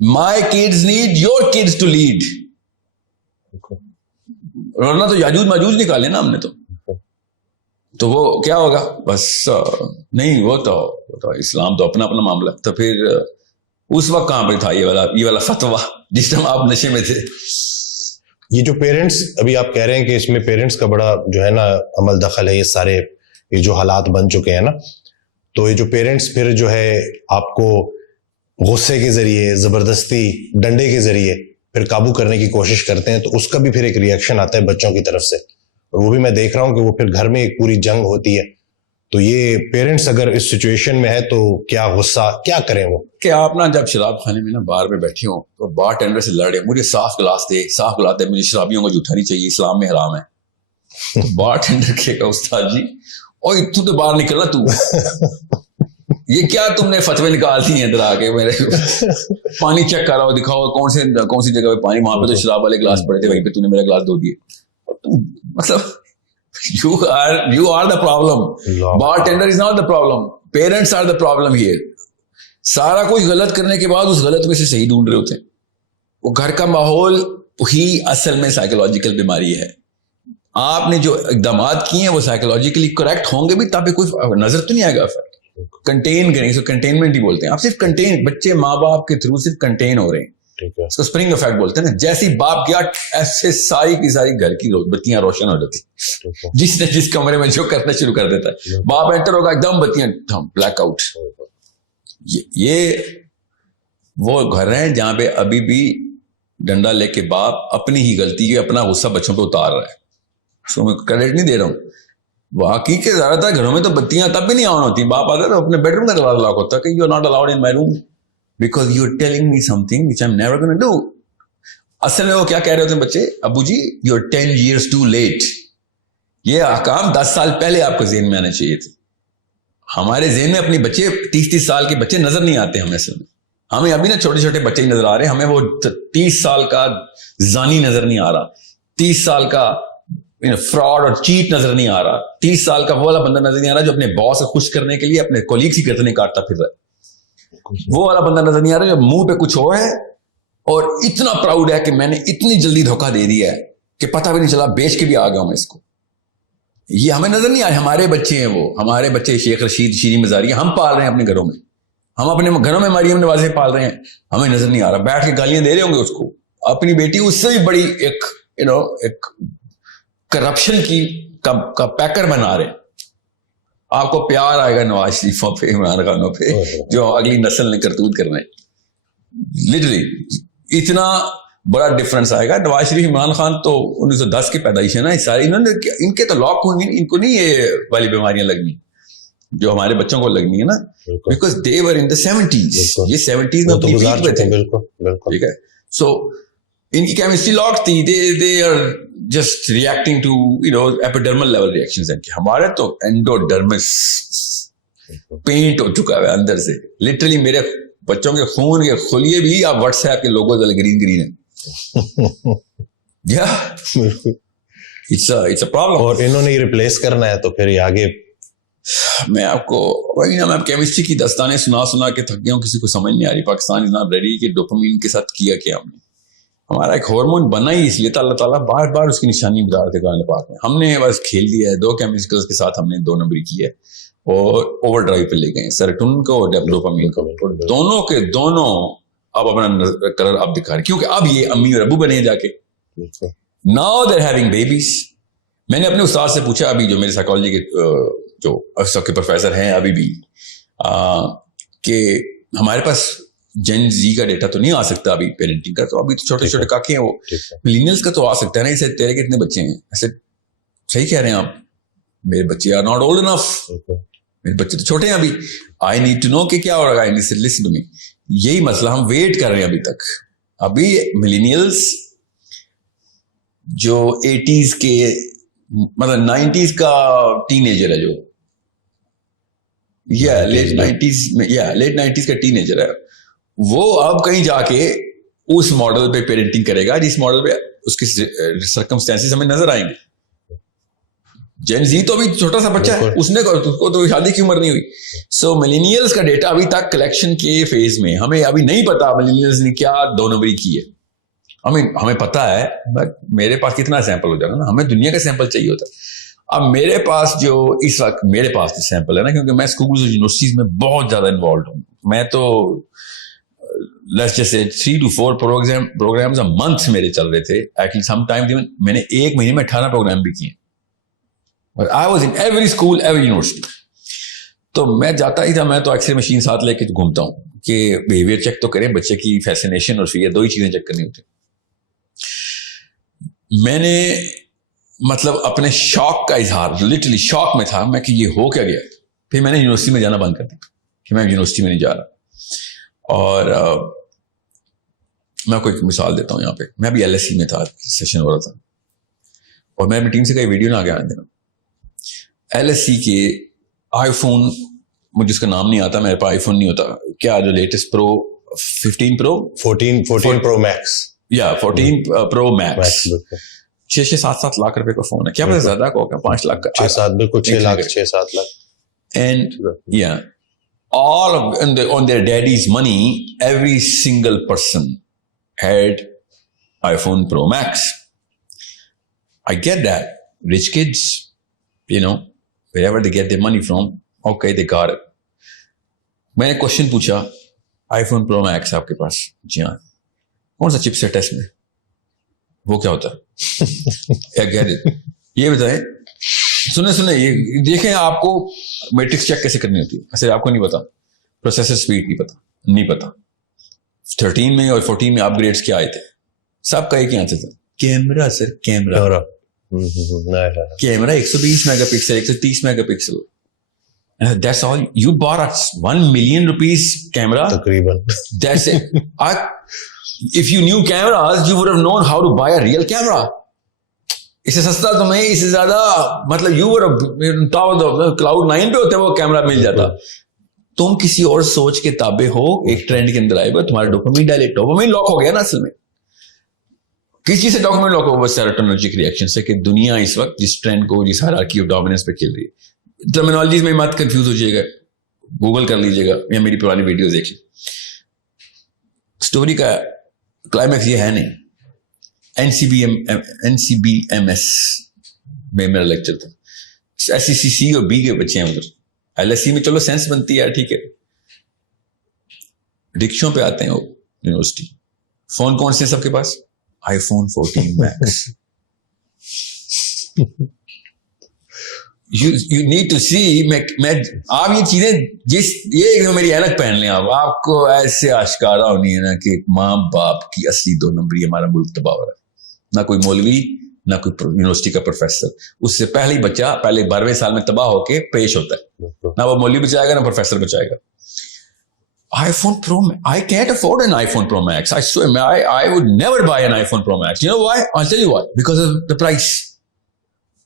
My kids need your kids to lead. ورنہ تو یاجوج ماجوج نکالے نا ہم نے, تو وہ کیا ہوگا بس نہیں. وہ تو اسلام تو اپنا اپنا معاملہ. تو پھر اس وقت کہاں پہ تھا یہ والا فتویٰ جس ٹائم آپ نشے میں تھے؟ یہ جو پیرنٹس ابھی آپ کہہ رہے ہیں کہ اس میں پیرنٹس کا بڑا جو ہے نا عمل دخل ہے، یہ سارے یہ جو حالات بن چکے ہیں نا، تو یہ جو پیرنٹس پھر جو ہے آپ کو غصے کے ذریعے، زبردستی، ڈنڈے کے ذریعے پھر قابو کرنے کی کوشش کرتے ہیں، تو اس کا بھی پھر ایک ریئیکشن آتا ہے بچوں کی طرف سے، اور وہ بھی میں دیکھ رہا ہوں کہ وہ پھر گھر میں ایک پوری جنگ ہوتی ہے. تو یہ پیرنٹس اگر اس سچویشن میں ہے تو کیا غصہ کیا کریں وہ؟ کہ آپ نا جب شراب خانے میں نا بار میں بیٹھے ہوں تو بار ٹینڈر سے لڑے، مجھے صاف گلاس دے، مجھے شرابیوں کو جھوٹا نہیں چاہیے، اسلام میں حرام ہے. تو بار ٹینڈر کہے گا استاد جی اوے تو باہر نکلنا، تو یہ کیا تم نے فتوے نکال دی ہیں ادھر آ کے میرے پانی چیک کر رہا ہو، دکھاؤ کون سی جگہ پہ پانی، وہاں پہ تو شراب والے گلاس پڑے تھے، وہیں پہ تو نے میرا گلاس دھو دیے. مطلب you are the problem. Bartender is not the problem. Parents are the problem here. سارا کچھ غلط کرنے کے بعد اس غلط میں سے صحیح ڈھونڈ رہے ہوتے ہیں. وہ گھر کا ماحول ہی اصل میں سائیکولوجیکل بیماری ہے. آپ نے جو اقدامات کیے ہیں وہ سائیکولوجیکلی کریکٹ ہوں گے بھی، تب کوئی نظر تو نہیں آئے گا. کنٹین کریں، اس کو کنٹینمنٹ ہی بولتے ہیں. آپ صرف کنٹین، بچے ماں باپ کے تھرو صرف کنٹین ہو رہے ہیں. اس کو اسپرنگ افیکٹ بولتے ہیں نا. جیسی باپ گیا ایسے ساری کی ساری گھر کی بتیاں روشن ہو جاتی، جس نے جس کمرے میں جو کرنا شروع کر دیتا ہے. باپ انٹر ہوگا ایک دم بتیاں بلیک آؤٹ. یہ وہ گھر ہیں جہاں پہ ابھی بھی ڈنڈا لے کے باپ اپنی ہی غلطی ہے، اپنا غصہ بچوں پہ اتار رہا ہے. اس کو میں کریڈٹ نہیں دے رہا ہوں. باقی کے زیادہ تر گھروں میں تو بتیاں تب بھی نہیں آن ہوتی. باپ آتا ہے اپنے بیڈ روم کا دروازہ لاک ہوتا ہے کہ you are not allowed in my room because you are telling me something which I'm never going to do. اصل میں وہ کیا کہہ رہے ہوتے ہیں بچے، ابو جی you are 10 years too late. یہ احکام 10 سال پہلے آپ کو ذہن میں آنے چاہیے تھے. ہمارے ذہن میں اپنے بچے 30 سال کے بچے نظر نہیں آتے ہمیں. اصل میں ہمیں ابھی نا چھوٹے چھوٹے بچے ہی نظر آ رہے ہیں. ہمیں وہ 30 سال کا زانی نظر نہیں آ رہا، 30 سال کا فراڈ اور چیٹ نظر نہیں آ رہا، 30 سال کا وہ والا بندہ نظر نہیں آ رہا جو اپنے باس کو خوش کرنے کے لیے اپنے کولیگز کی گردنیں کاٹتا پھر رہا ہے. وہ والا بندہ نظر نہیں آ رہا جو منہ پہ کچھ ہو ہے اور اتنا پراؤڈ ہے کہ میں نے اتنی جلدی دھوکہ دے دیا ہے کہ پتہ بھی نہیں چلا، بیچ کے بھی آ گیا ہوں میں اس کو. یہ ہمیں نظر نہیں آئے. ہمارے بچے ہیں وہ، ہمارے بچے شیخ رشید، شیریں مزاری ہم پال رہے ہیں اپنے گھروں میں. ہم اپنے گھروں میں مریم نوازیں پال رہے ہیں، ہمیں نظر نہیں آ رہا. بیٹھ کے گالیاں دے رہے ہوں گے اس کو. اپنی بیٹی اس سے بھی بڑی ایک کرپشن کی کا پیکر بنا رہے ہیں. آپ کو پیار آئے گا نواز شریفوں پہ، عمران خانوں پہ، جو اگلی نسل نے کرتوت کرنا ہے. لٹرلی اتنا بڑا ڈفرنس آئے گا. نواز شریف، عمران خان تو 1910 کی پیدائش ہے نا. ساری انہوں نے، ان کے تو لاک ہوں گے، ان کو نہیں یہ والی بیماریاں لگنی جو ہمارے بچوں کو لگنی ہے نا، because they were in the 70s. یہ 70s میں اپنی پیک پہ تھے. ٹھیک ہے. سو ان کی کیمسٹری لاک تھی. They are just reacting to epidermal level reactions. ہمارے تو اینڈوڈرمس پینٹ ہو چکا ہے اندر سے. لٹرلی میرے بچوں کے خون کے خلیے بھی آپ واٹس ایپ کے لوگوں والے گرین ہیں. It's a problem. اور انہوں نے ریپلیس کرنا ہے تو پھر یہ آگے میں آپ کو وہی نا، میں کیمسٹری کی داستانیں سنا کے تھک گیا ہوں. کسی کو سمجھ نہیں آ رہی. پاکستان از ناٹ ریڈی کہ ڈوپامین کے ساتھ کیا ہم نے. ہمارا ایک ہارمون بنا ہی اس لیے اللہ تعالیٰ بار بار اس کی نشانی بتا رہے تھے قرآن پاک میں. ہم نے بس کھیل دیا ہے. 2 کیمیکلز کے ساتھ ہم نے 2 نمبری کی ہے اور اوور ڈرائیو پہ لے گئے ہیں، سیروٹونن کو اور ڈوپامین کو. دونوں کے دونوں اب اپنا کلر اب دکھا رہے کیونکہ اب یہ امی اور ابو بنے جا کے. Now they having babies. میں نے اپنے استاد سے پوچھا، ابھی جو میرے سائیکالوجی کے جو افسر کے پروفیسر ہیں ابھی بھی، کہ ہمارے پاس جن زی کا ڈیٹا تو نہیں آ سکتا ابھی پیرنٹنگ کا، تو ابھی تو چھوٹے چھوٹے کاکے ہیں وہ. ملینیلز کا تو آ سکتا ہے نا. اسے تیرے کتنے بچے ہیں؟ ایسے صحیح کہہ رہے ہیں آپ. میرے بچے آر ناٹ اولڈ انف. میرے بچے تو چھوٹے ہیں ابھی. آئی نیڈ ٹو نو کہ کیا ہو رہا ہے. Listen to me. یہی مسئلہ ہم ویٹ کر رہے ہیں ابھی تک. ابھی ملینیلز جو 80s کے مطلب 90s کا ٹین ایجر ہے، جو لیٹ 90s کا ٹین ایجر ہے، وہ اب کہیں جا کے اس ماڈل پہ پیرنٹنگ کرے گا جس ماڈل پہ اس کی سرکمسٹانسز ہمیں نظر آئیں گے. جین زی تو ابھی چھوٹا سا بچہ ہے، اس کو تو شادی کی عمر نہیں ہوئی. سو ملینیلز کا ڈیٹا ابھی تک کلیکشن کے فیز میں. ہمیں ابھی نہیں پتا ملینیلز نے کیا 2 نمبری کی ہے. ہمیں پتا ہے بٹ میرے پاس کتنا سیمپل ہو جائے گا نا. ہمیں دنیا کا سیمپل چاہیے ہوتا ہے. اب میرے پاس جو اس وقت میرے پاس سیمپل ہے نا، کیونکہ میں اسکولز اور یونیورسٹیز میں بہت زیادہ انوالوڈ ہوں. میں تو let's just say 3 to 4 programs a month میرے چل رہے تھے. Actually sometimes even میں نے ایک مہینے میں 18 پروگرام بھی کیے. But I was in every school, every university. تو میں جاتا ہی تھا, میں تو ایکس رے مشین ساتھ لے کے گھومتا ہوں کہ بیہیویئر چیک تو کریں, بچے کی فیسینیشن اور فیئر 2 ہی چیزیں چیک کرنی ہوتی. میں نے مطلب اپنے شوق کا اظہار, لٹرلی شوق میں تھا میں کہ یہ ہو کیا گیا. پھر میں نے یونیورسٹی میں جانا بند کر دیا کہ میں یونیورسٹی میں نہیں جا رہا. اور میں کوئی مثال دیتا ہوں یہاں پہ. میں ابھی LSE میں تھا, سیشن ہو رہا تھا, اور میں اپنی ٹیم سے کئی ویڈیو نہ آگے آنے دینا. LSE کے آئی فون, مجھے اس کا نام نہیں آتا, میرے پاس آئی فون نہیں ہوتا, کیا جو لیٹسٹ پرو 15 پرو 14 پرو میکس یا 14 پرو میکس 6-7 لاکھ روپے کا فون ہے. کیا پتہ زیادہ کا ہوگا, 5 لاکھ کا, 6-7 بالکل 6-7 lakh. And yeah, all of on their daddy's money, every single person had iPhone Pro Max. I get that. Rich kids, you know, wherever they get their money from, okay, they got it. میں نے question پوچھا, iPhone Pro Max آپ کے پاس؟ جی ہاں. کون سا چپ set ہے اس میں؟ وہ کیا ہوتا ہے؟ I get it. یہ بتائیں, سنیں یہ دیکھیں, آپ کو میٹرکس چیک کیسے کرنی ہوتی ہے. ایسے آپ کو نہیں پتا, پروسیسر سپیڈ نہیں پتا. 13 میں اور 14 میں اپ گریڈس کیا آئے تھے, سب کا ایک ہی آنسر تھا, camera sir, camera 120 mega pixel, 130 mega pixel. That's all. You bought a $1 million camera. تقریباً. That's it. If you knew cameras, you would have known how to buy a real camera. اس سے سستا تمہیں, اس سے زیادہ مطلب you cloud 9 پہ ہوتے ہیں وہ کیمرہ مل جاتا. تم کسی اور سوچ کے تابع ہو, ایک ٹرینڈ کے اندر آئے گا, تمہارا ڈوپامین ڈوپامین لاک ہو گیا نا. اصل میں کس چیز سے ڈوپامین لاک ہو گا؟ سیروٹونرجک ریئیکشن سے, کہ دنیا اس وقت جس ٹرینڈ کو, جس ہائرارکی آف ڈومیننس پہ کھیل رہی ہے. ٹرمینالوجیز میں مت کنفیوز ہو جائے گا, گوگل کر لیجیے گا یا میری پرانی ویڈیوز دیکھ لیں. اسٹوری کا کلائمیکس یہ ہے نہیں. NCBMS میں میرا لیکچر تھا. SECC اور B کے بچے ہیں ادھر. LSE میں چلو سینس بنتی ہے, ٹھیک ہے. رکشوں پہ آتے ہیں وہ یونیورسٹی. فون کون سے ہیں سب کے پاس؟ iPhone 14 Max. You need to see, میں آپ یہ چیزیں یہ میری اینک پہن لیں, آپ کو ایسے آشکارا ہونی ہے نا کہ ماں باپ کی اصلی 2 نمبری ہمارا ملک تباہ ہو رہا ہے. نہ کوئی مولوی, نہ کوئی یونیورسٹی کا پروفیسر. اس سے پہلے ہی بچہ پہلے 12ویں سال میں تباہ ہو کے پیش ہوتا ہے. نہ وہ مولوی بچائے گا, نہ پروفیسر بچائے گا. iPhone Pro, I can't afford an iPhone Pro Max. I swear, I would never buy an iPhone Pro Max. You know why? I'll tell you why. Because of the price.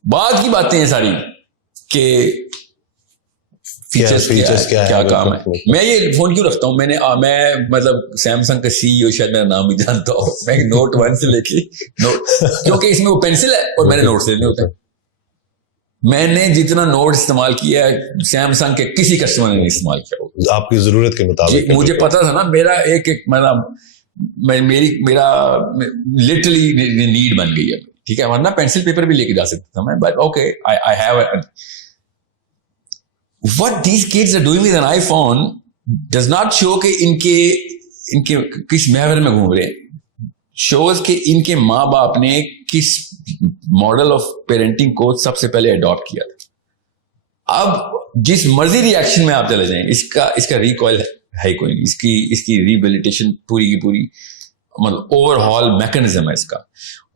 بعد کی باتیں ہیں ساری کہ features کیا کام ہے. میں یہ فون کیوں رکھتا ہوں, میں مطلب سیمسنگ کا CEO شاید میرا نام بھی جانتا ہوں. میں نوٹ 1 سے لے کے کیونکہ اس میں وہ پینسل ہے اور میں نے نوٹ سے لینے ہوتے ہیں. میں نے جتنا نوٹ استعمال کیا ہے سیمسنگ کے کسی کسٹمر نے نہیں استعمال کیا. آپ کی ضرورت کے مطابق. مجھے پتا تھا نا, میرا ایک میرا لٹرلی نیڈ بن گئی ہے, ٹھیک ہے. ورنہ پینسل پیپر بھی لے کے جا سکتا تھا میں, but okay I have what these kids are doing with an iPhone does not show کہ ان کے کس محور میں گھوم رہے ہیں. شوز کہ ان کے ماں باپ نے کس ماڈل آف پیرنٹنگ کو سب سے پہلے اڈاپٹ کیا تھا. اب جس مرضی ریئیکشن میں آپ چلے جائیں, اس کا ریکوائل ہے کوئی نہیں. اس کی ریبیلیٹیشن پوری کی پوری مطلب اوور ہال میکنزم ہے اس کا.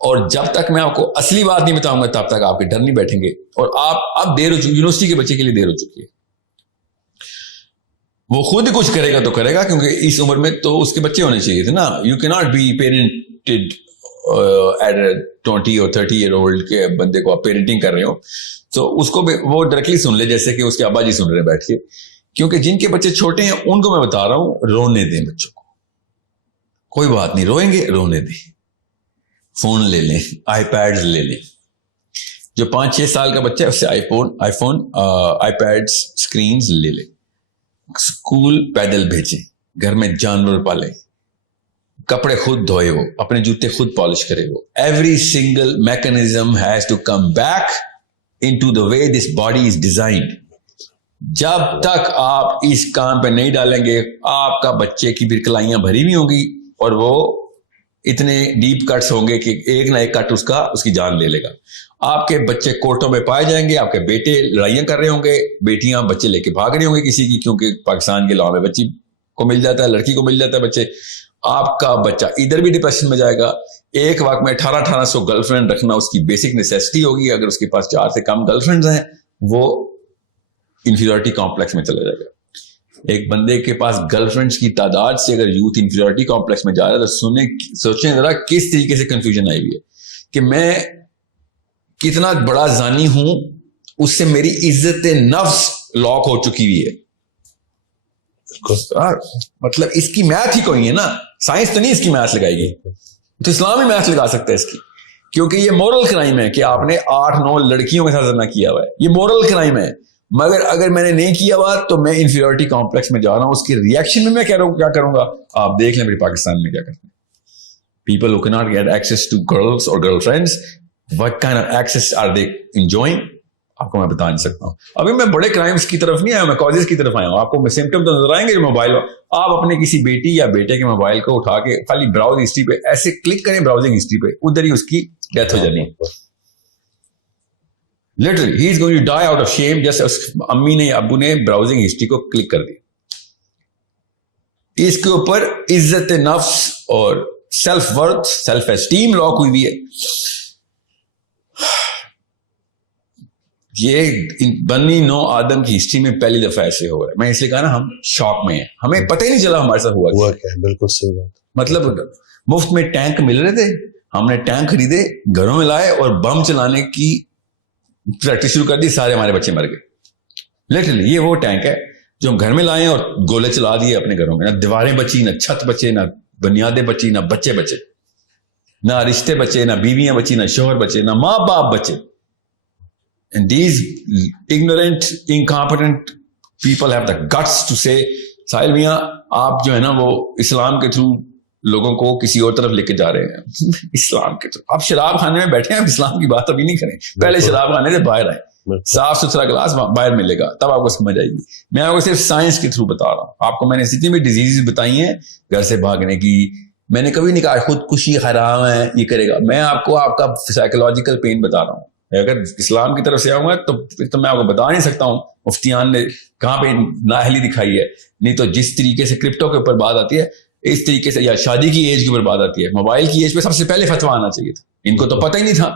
اور جب تک میں آپ کو اصلی بات نہیں بتاؤں گا تب تک آپ کے ڈر نہیں بیٹھیں گے. اور آپ اب دیر ہو چکی, یونیورسٹی کے بچے کے لیے دیر ہو چکی ہے. وہ خود کچھ کرے گا تو کرے گا, کیونکہ اس عمر میں تو اس کے بچے ہونے چاہیے تھے نا. یو کی ناٹ بی پیرنٹڈ ایٹ 20 اور 30 ایئر اولڈ کے بندے کو آپ پیرنٹنگ کر رہے ہو تو اس کو وہ ڈائریکٹلی سن لے جیسے کہ اس کے ابا جی سن رہے ہیں بیٹھ کے. کیونکہ جن کے بچے چھوٹے ہیں ان کو میں بتا رہا ہوں, رونے دیں بچوں کو, کوئی بات نہیں, روئیں گے رونے دیں. فون لے لیں, آئی پیڈز لے لیں. جو 5-6 سال کا بچہ ہے اس سے آئی فون آئی پیڈ اسکرینز لے لیں. اسکول پیدل بھیجیں, گھر میں جانور پالیں, کپڑے خود دھوئے, وہ اپنے جوتے خود پالش کرے. وہ every single mechanism has to come back in to the way this body is designed. جب تک آپ اس کام پہ نہیں ڈالیں گے آپ کا بچے کی برکلائیاں بھری ہوئی ہوں گی اور وہ اتنے ڈیپ کٹس ہوں گے کہ ایک نہ ایک کٹ اس کی جان لے لے گا. آپ کے بچے کورٹوں میں پائے جائیں گے, آپ کے بیٹے لڑائیاں کر رہے ہوں گے, بیٹیاں بچے لے کے بھاگ رہی ہوں گے کسی کی, کیونکہ پاکستان کے لاء میں بچی کو مل جاتا ہے, لڑکی کو مل جاتا ہے بچے. آپ کا بچہ ادھر بھی ڈپریشن میں جائے گا. ایک وقت میں 1800 گرل فرینڈ رکھنا اس کی بیسک نیسیسٹی ہوگی. اگر اس کے پاس 4 سے کم گرل فرینڈز ہیں وہ انفیریورٹی کمپلیکس میں چلا جائے گا. ایک بندے کے پاس گرل فرینڈز کی تعداد سے اگر یوتھ انفیریورٹی کمپلیکس میں جا رہا ہے تو سوچیں ذرا کس طریقے سے کنفیوژن آئی ہوئی ہے کہ میں کتنا بڑا زانی ہوں, اس سے میری عزت نفس لاک ہو چکی ہوئی ہے. مطلب اس کی میتھ ہی کوئی ہے نا, سائنس تو نہیں اس کی میتھ لگائے گی, تو اسلام ہی میتھ لگا سکتا ہے اس کی, کیونکہ یہ مورل کرائم ہے کہ آپ نے 8-9 لڑکیوں کے ساتھ زنا کیا ہوا ہے, یہ مورل کرائم ہے. مگر اگر میں نے نہیں کیا ہوا تو میں انفیریورٹی کمپلیکس میں جا رہا ہوں, اس کی ریئیکشن میں کیا کروں گا. آپ دیکھ لیں میرے پاکستان میں کیا کرتے ہیں. People who cannot get access to girls or girl friends, what kind of access are they enjoying? آپ کو میں بتا نہیں سکتا ہوں. ابھی میں بڑے کرائمز کی طرف نہیں آیا, میں کازز کی طرف آیا ہوں. آپ کو سمپٹم تو نظر آئیں گے. موبائل آپ اپنے کسی بیٹی یا بیٹے کے موبائل کو اٹھا کے خالی براؤز ہسٹری پہ ایسے کلک کریں, براؤزنگ ہسٹری پہ, ادھر ہی اس کی ڈیتھ ہو جانی ہے. Literally he is going to die out of shame. جیسے امی نے ابو نے براؤزنگ ہسٹری کو کلک کر دی. اس کے اوپر عزت نفس اور self worth, self esteem lock ہوئی ہے. یہ بنی نو آدم کی ہسٹری میں پہلی دفعہ ایسے ہو رہا ہے. میں اس لیے کہا نا ہم شاک میں ہیں, ہمیں پتہ ہی نہیں چلا ہمارے ساتھ ہوا کیا. بالکل صحیح بات. مطلب مفت میں ٹینک مل رہے تھے, ہم نے ٹینک خریدے, گھروں میں لائے اور بم چلانے کی پریکٹس شروع کر دی, سارے ہمارے بچے مر گئے. لٹرلی یہ وہ ٹینک ہے جو ہم گھر میں لائے اور گولے چلا دیے اپنے گھروں میں. نہ دیواریں بچی, نہ چھت بچے, نہ بنیادیں بچی, نہ بچے بچے, نہ رشتے بچے, نہ بیویاں بچی, نہ شوہر بچے, نہ ماں باپ بچے. And these ignorant, incompetent people have the guts to say, ساحل میاں آپ جو ہے نا وہ اسلام کے تھرو لوگوں کو کسی اور طرف لے کے جا رہے ہیں. اسلام کے تھرو آپ شراب خانے میں بیٹھے ہیں, اسلام کی بات ابھی نہیں کریں. پہلے شراب خانے سے باہر آئے, صاف ستھرا گلاس باہر ملے گا, تب آپ کو سمجھ آئے گی. میں آپ کو صرف سائنس کے تھرو بتا رہا ہوں. آپ کو میں نے جتنی بھی ڈیزیز بتائی ہیں گھر سے بھاگنے کی, میں نے کبھی نہیں کہا خودکشی حرام ہے یہ کرے گا. میں آپ کو آپ کا سائیکولوجیکل پین بتا رہا ہوں. اگر اسلام کی طرف سے آؤں گا تو میں آپ کو بتا نہیں سکتا ہوں مفتیان نے کہاں پہ نااہلی دکھائی ہے. نہیں تو جس طریقے سے کرپٹو کے اوپر بات آتی ہے اس طریقے سے, یا شادی کی ایج کے اوپر بات آتی ہے, موبائل کی ایج پہ سب سے پہلے فتویٰ آنا چاہیے تھا. ان کو تو پتہ ہی نہیں تھا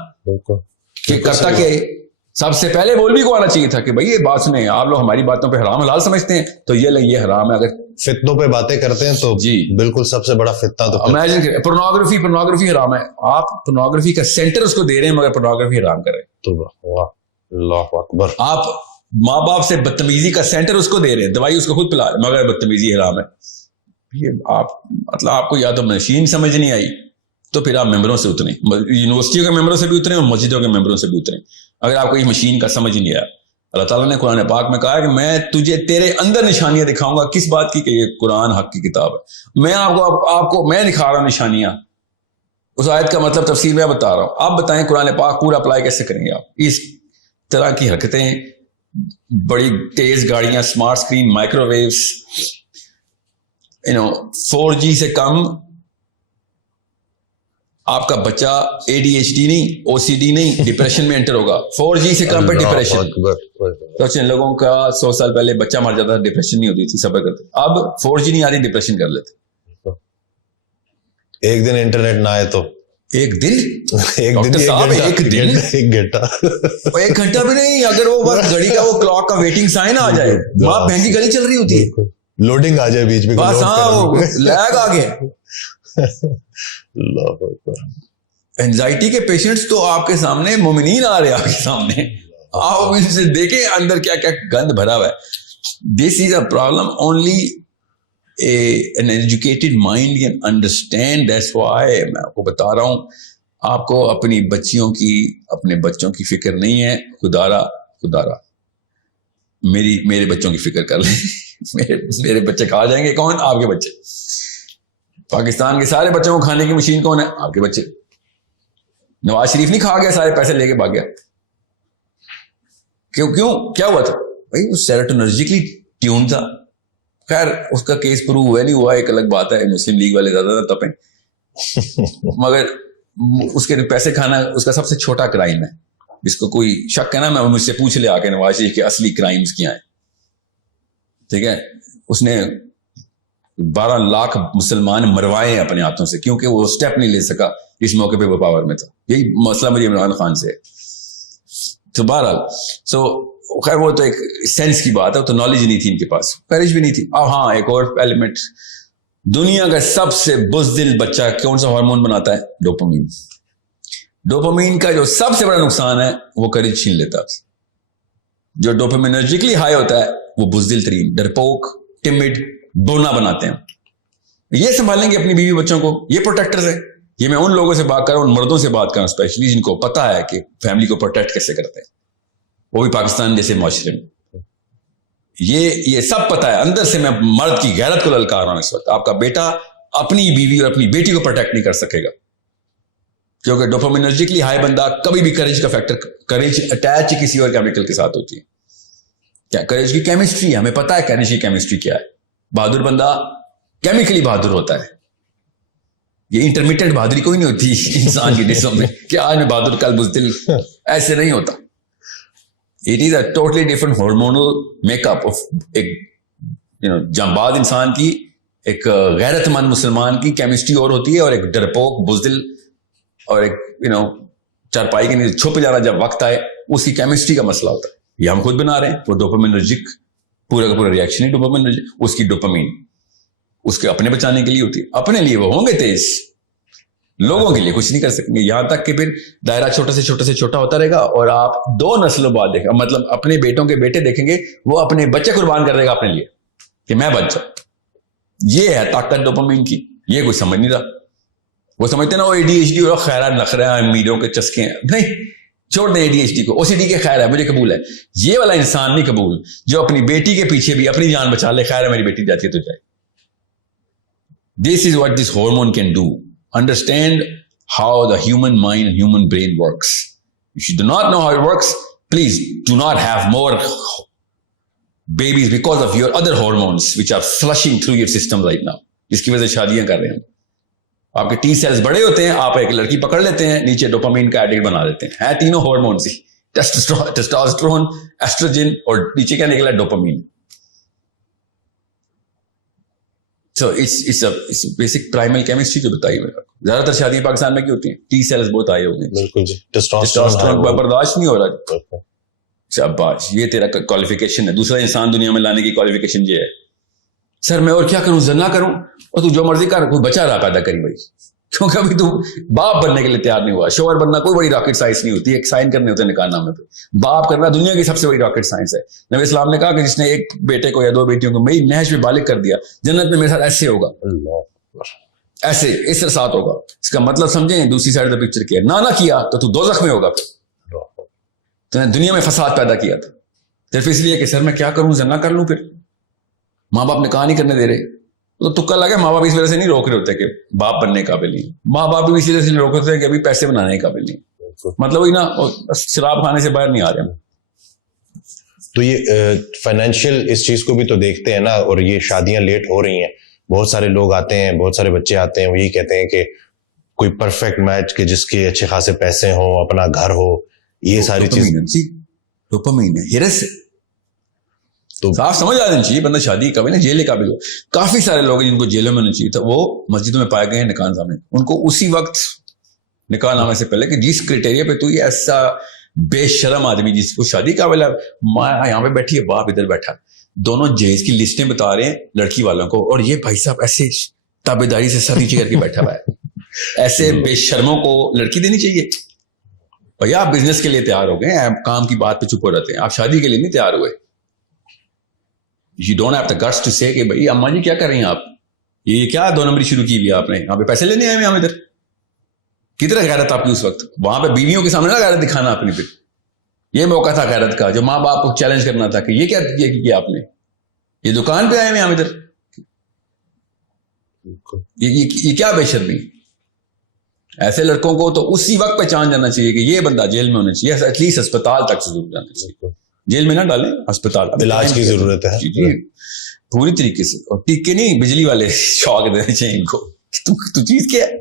کہ کرتا کہ سب سے پہلے مولوی کو آنا چاہیے تھا کہ بھائی یہ بات سنیں, آپ لوگ ہماری باتوں پہ حرام حلال سمجھتے ہیں تو یہ حرام ہے. اگر فتنوں پہ باتیں کرتے ہیں تو جی بالکل سب سے بڑا فتنہ تو امیجن کریں پورنوگرافی حرام ہے. آپ پورنوگرافی کا سینٹر اس کو دے رہے ہیں مگر پورنوگرافی حرام کر رہے ہیں. اللہ اکبر. آپ ماں باپ سے بدتمیزی کا سینٹر اس کو دے رہے ہیں, دوائی اس کو خود پلا رہے ہیں مگر بدتمیزی حرام ہے. یہ آپ مطلب آپ کو یا تو مشین سمجھ نہیں آئی تو پھر آپ ممبروں سے اتریں, یونیورسٹیوں کے ممبروں سے بھی اتریں اور مسجدوں کے ممبروں سے بھی اتریں. اگر آپ کو یہ مشین کا سمجھ نہیں آیا, اللہ تعالیٰ نے قرآن پاک میں کہا کہ میں تجھے تیرے اندر نشانیاں دکھاؤں گا. کس بات کی کہ یہ قرآن حق کی کتاب ہے. میں آپ کو میں دکھا رہا ہوں نشانیاں. اس آیت کا مطلب تفسیر میں بتا رہا ہوں. آپ بتائیں قرآن پاک پورا اپلائی کیسے کریں گے آپ. اس طرح کی حرکتیں, بڑی تیز گاڑیاں, smart screen, micro views, 4G سے کم آپ کا بچہ ADHD نہیں, OCD نہیں, ڈپریشن میں انٹر ہوگا. 4G سے کم پہ ڈپریشن. سوچیں لوگوں کا 100 سال پہلے بچہ مر جاتا تھا, ڈپریشن نہیں ہوتی تھی, صبر کرتے. اب 4G نہیں آ رہی, ڈپریشن کر لیتے. ایک دن انٹرنیٹ نہ آئے تو ایک دن ایک گھنٹہ بھی نہیں. اگر وہ بس گھڑی کا وہ کلاک کا ویٹنگ سائن آ جائے, وہاں بہن کی گلی چل رہی ہوتی ہے, لوڈنگ آ جائے بیچ میں, بس ہاں وہ لیگ آ گیا. اینزائٹی کے پیشنٹس تو آپ کے سامنے, مومنین آ رہے آپ کے سامنے, آپ ان سے دیکھیں اندر کیا کیا گند بھرا ہوا ہے. This is a problem only an educated mind can understand. That's why میں آپ کو بتا رہا ہوں, آپ کو اپنی بچیوں کی, اپنے بچوں کی فکر نہیں ہے. خدارا میرے بچوں کی فکر کر لیں. میرے بچے کھا جائیں گے. کون؟ آپ کے بچے. پاکستان کے سارے بچوں کو کھانے کی مشین کون ہے؟ آپ کے بچے. نواز شریف نہیں کھا گیا, سارے پیسے لے کے بھاگ گیا. کیوں کیا ہوا تھا؟ بھائی وہ سیروٹونرجیکلی ٹیون تھا. خیر اس کا کیس پروو ہوا نہیں ہوا ایک الگ بات ہے, مسلم لیگ والے زیادہ نہ تپیں, مگر اس کے پیسے کھانا اس کا سب سے چھوٹا کرائم ہے. جس کو کوئی شک ہے نا, میں مجھ سے پوچھ لے آ کے نواز شریف کے اصلی کرائمز کیا ہیں. ٹھیک ہے, اس نے 12 لاکھ مسلمان مروائے ہیں اپنے ہاتھوں سے, کیونکہ وہ اسٹیپ نہیں لے سکا اس موقع پہ وہ پاور میں تھا. یہی مسئلہ مجھے عمران خان سے ہے. تو بہرحال خیر وہ تو ایک سینس کی بات ہے, تو نالج نہیں تھی ان کے پاس, کریج بھی نہیں تھی. اب ہاں ایک اور ایلیمنٹ, دنیا کا سب سے بزدل بچہ کون سا ہارمون بناتا ہے؟ ڈوپامین. ڈوپامین کا جو سب سے بڑا نقصان ہے وہ کریج چھین لیتا ہے. جو ڈوپامینرجیکلی ہائی ہوتا ہے وہ بزدل ترین, ڈرپوک, ٹمڈ, ڈونا بناتے ہیں. یہ سنبھالیں گے اپنی بیوی بچوں کو, یہ پروٹیکٹرز ہیں. یہ میں ان لوگوں سے بات کر رہا ہوں, ان مردوں سے بات کر رہا ہوں اسپیشلی, جن کو پتا ہے کہ فیملی کو پروٹیکٹ کیسے کرتے ہیں, وہ بھی پاکستان جیسے معاشرے میں. یہ سب پتا ہے. اندر سے میں مرد کی غیرت کو للکار رہا ہوں اس وقت. آپ کا بیٹا اپنی بیوی اور اپنی بیٹی کو پروٹیکٹ نہیں کر سکے گا, کیونکہ ڈوپامینرجیکلی ہائی بندہ کبھی بھی کریج کا فیکٹر, کریج اٹیچ کسی اور کیمیکل کے ساتھ ہوتی ہے. کیا کریج کی کیمسٹری, ہمیں پتا ہے کریج کی کیمسٹری کیا ہے. بہادر بندہ کیمیکلی بہادر ہوتا ہے. یہ انٹرمیڈیٹ بہادری کوئی نہیں ہوتی انسان کی جسم میں کہ آج میں بہادر کل بزدل, ایسے نہیں ہوتا. It is a totally different hormonal makeup of ایک جانباز انسان کی, ایک غیرت مند مسلمان کی کیمسٹری اور ہوتی ہے, اور ایک ڈرپوک بزدل اور ایک چارپائی کے نیچے چھپ جانا جب وقت آئے, اس کی کیمسٹری کا مسئلہ ہوتا ہے. یہ ہم خود بنا رہے ہیں. وہ ڈوپامینرجک پورا کا پورا ریئیکشن ہے ڈوپامینرجک. اس کی ڈوپامین اس کے اپنے بچانے کے لیے ہوتی ہے, اپنے لیے وہ ہوں گے تیز, لوگوں کے لیے کچھ نہیں کر سکیں گے. یہاں تک کہ پھر دائرہ چھوٹے سے چھوٹا ہوتا رہے گا, اور آپ 2 نسلوں بعد دیکھیں, مطلب اپنے بیٹوں کے بیٹے دیکھیں گے, وہ اپنے بچے قربان کر دے گا اپنے لیے کہ میں بچ جاؤں. یہ ہے طاقت ڈوپامین کی. یہ کوئی سمجھ نہیں رہا. وہ سمجھتے نا وہ ADHD اور خیرات نخرے ہیں, امیروں کے چسکے ہیں. نہیں, چھوڑ دیں ADHD کو. OCD کے خیر ہے, مجھے قبول ہے. یہ والا انسان نہیں قبول جو اپنی بیٹی کے پیچھے بھی اپنی جان بچا لے. خیر ہے میری بیٹی جاتی ہے تو جائے. This is what this hormone can do. Understand how the human mind and human brain works. If you do not know how it works, please do not have more babies because of your other hormones which are flushing through your system right now. جس کی وجہ سے شادیاں کر رہے ہیں. آپ کے T cells بڑے ہوتے ہیں, آپ ایک لڑکی پکڑ لیتے ہیں, نیچے ڈوپامین کا ایڈکٹ بنا دیتے ہیں. تینوں ہارمونز ہی, ٹیسٹوسٹرون, ایسٹروجن, اور نیچے کیا نکلا dopamine. So it's a basic primal chemistry جو بتائی میں. زیادہ تر شادی پاکستان میں کی ہوتی ہیں, T cells بہت آئے ہوئے ہیں. بالکل جی, ٹیسٹوسٹرون برداشت نہیں ہو رہا. شاباش, یہ تیرا کوالیفیکیشن ہے. دوسرا انسان دنیا میں لانے کی کوالیفیکیشن یہ ہے. سر میں اور کیا کروں, زنا کروں, اور تو جو مرضی کر, کوئی بچہ رہا پیدا کری بھائی, کیونکہ ابھی تو باپ بننے کے لیے تیار نہیں ہوا. شوہر بننا کوئی بڑی راکٹ سائنس نہیں ہوتی, ایک سائن کرنے ہوتے ہیں نکاح نامے پہ. باپ کرنا دنیا کی سب سے بڑی راکٹ سائنس ہے. نبی اسلام نے کہا کہ جس نے ایک بیٹے کو یا 2 بیٹیوں کو میری نہج میں بالغ کر دیا, جنت میں میرے ساتھ ایسے ہوگا, ایسے اس طرح ساتھ ہوگا. اس کا مطلب سمجھیں, دوسری سائڈ آف پکچر کیا, نہ کیا تو دوزخ میں ہوگا. تو نے دنیا میں فساد پیدا کیا تھا صرف اس لیے کہ سر میں کیا کروں, زنا کر لوں. پھر ماں باپ نکاح نہیں کرنے دے رہے, تو تکا لگا. ماں باپ اس وجہ سے نہیں روک رہے ہوتے کہ باپ بننے کے قابل نہیں, ماں باپ بھی اسی وجہ سے روک ہوتے ہیں کہ ابھی پیسے بنانے کے قابل نہیں. مطلب وہی نا, شراب کھانے سے باہر نہیں آ رہے ہیں. تو یہ فائنینشیل اس چیز کو بھی تو دیکھتے ہیں نا, اور یہ شادیاں لیٹ ہو رہی ہیں. بہت سارے لوگ آتے ہیں, بہت سارے بچے آتے ہیں, وہ یہی کہتے ہیں کہ کوئی پرفیکٹ میچ کہ جس کے اچھے خاصے پیسے ہوں, اپنا گھر ہو, یہ ساری چیزیں. ڈوپامین ہے, ہرس ہے. تو صاف سمجھ آ جانی چاہیے, بندہ شادی قابل ہے, جیل قابل ہو. کافی سارے لوگ جن کو جیلوں میں ہونا چاہیے تھا, وہ مسجدوں میں پائے گئے ہیں نکاح نامے. ان کو اسی وقت نکاح نامے سے پہلے کہ جس کرائٹیریا پہ تو یہ ایسا بے شرم آدمی جس کو شادی قابل ہے, ماں یہاں پہ بیٹھی ہے, باپ ادھر بیٹھا, دونوں جہیز کی لسٹیں بتا رہے ہیں لڑکی والوں کو, اور یہ بھائی صاحب ایسے تابے داری سے سر نیچے کر کے بیٹھا ہوا ہے. ایسے بے شرموں کو لڑکی دینی چاہیے. بھیا آپ بزنس کے لیے تیار ہو گئے, آپ کام کی بات پہ چپ ہو رہتے ہیں, آپ شادی کے لیے نہیں تیار ہوئے. You don't have the guts to say کہ بھائی اماں جی کیا کر رہی ہیں آپ, یہ کیا 2 نمبری شروع کی ہوئی آپ نے, یہاں پہ پیسے لینے آئے ہیں ہم ادھر. کتنا غیرت آپ کی اس وقت, وہاں پہ بیویوں کے سامنے نہ غیرت دکھانا اپنی. پھر یہ موقع تھا غیرت کا, جو ماں باپ کو چیلنج کرنا تھا کہ یہ کیا کیا آپ نے, یہ دکان پہ آئے ہیں ہم ادھر, یہ کیا بے شرمی. ایسے لڑکوں کو تو اسی وقت پہچان جانا چاہیے کہ یہ بندہ جیل میں ہونا چاہیے, ایٹ لیسٹ اسپتال تک ضرور جانا چاہیے. جیل میں نہ ڈالیں, ہسپتال. علاج کی ضرورت ہے جی پوری طریقے سے, اور ٹیکے نہیں بجلی والے شوق دینے چاہیے ان کو. تو چیز کیا ہے,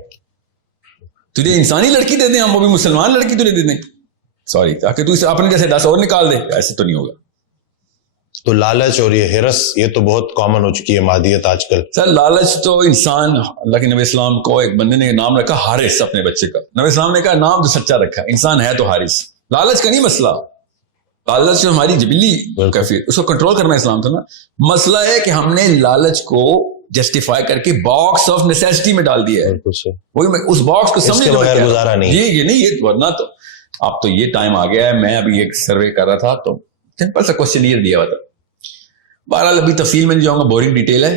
تجھے انسانی لڑکی دے دیں ہم, وہ بھی مسلمان لڑکی تجھے دے دیں, سوری, تاکہ تو اسے اپنے جیسے 10 اور نکال دے. ایسے تو نہیں ہوگا. تو لالچ اور یہ ہرس یہ تو بہت کامن ہو چکی ہے مادیت آج کل. سر لالچ تو انسان, اللہ کے نبی اسلام کو ایک بندے نے نام رکھا حارث اپنے بچے کا. نبی اسلام نے کہا نام تو سچا رکھا, انسان ہے تو حارث. لالچ کا نہیں مسئلہ, لالچ جو ہماری جبلی کیفیت, اس کو کنٹرول کرنا اسلام تھا نا. مسئلہ ہے کہ ہم نے لالچ کو جسٹیفائی کر کے باکس آف نیسیسٹی میں ڈال دیا ہے. وہی اس باکس کو سمجھنے بغیر گزارا نہیں. جی یہ نہیں, یہ ورنہ تو اب تو یہ ٹائم آ گیا ہے. میں ابھی ایک سروے کر رہا تھا تو سمپل سا کوشچن دیا ہوا تھا. بہرحال ابھی تفصیل میں نہیں جاؤں گا, بورنگ ڈیٹیل ہے.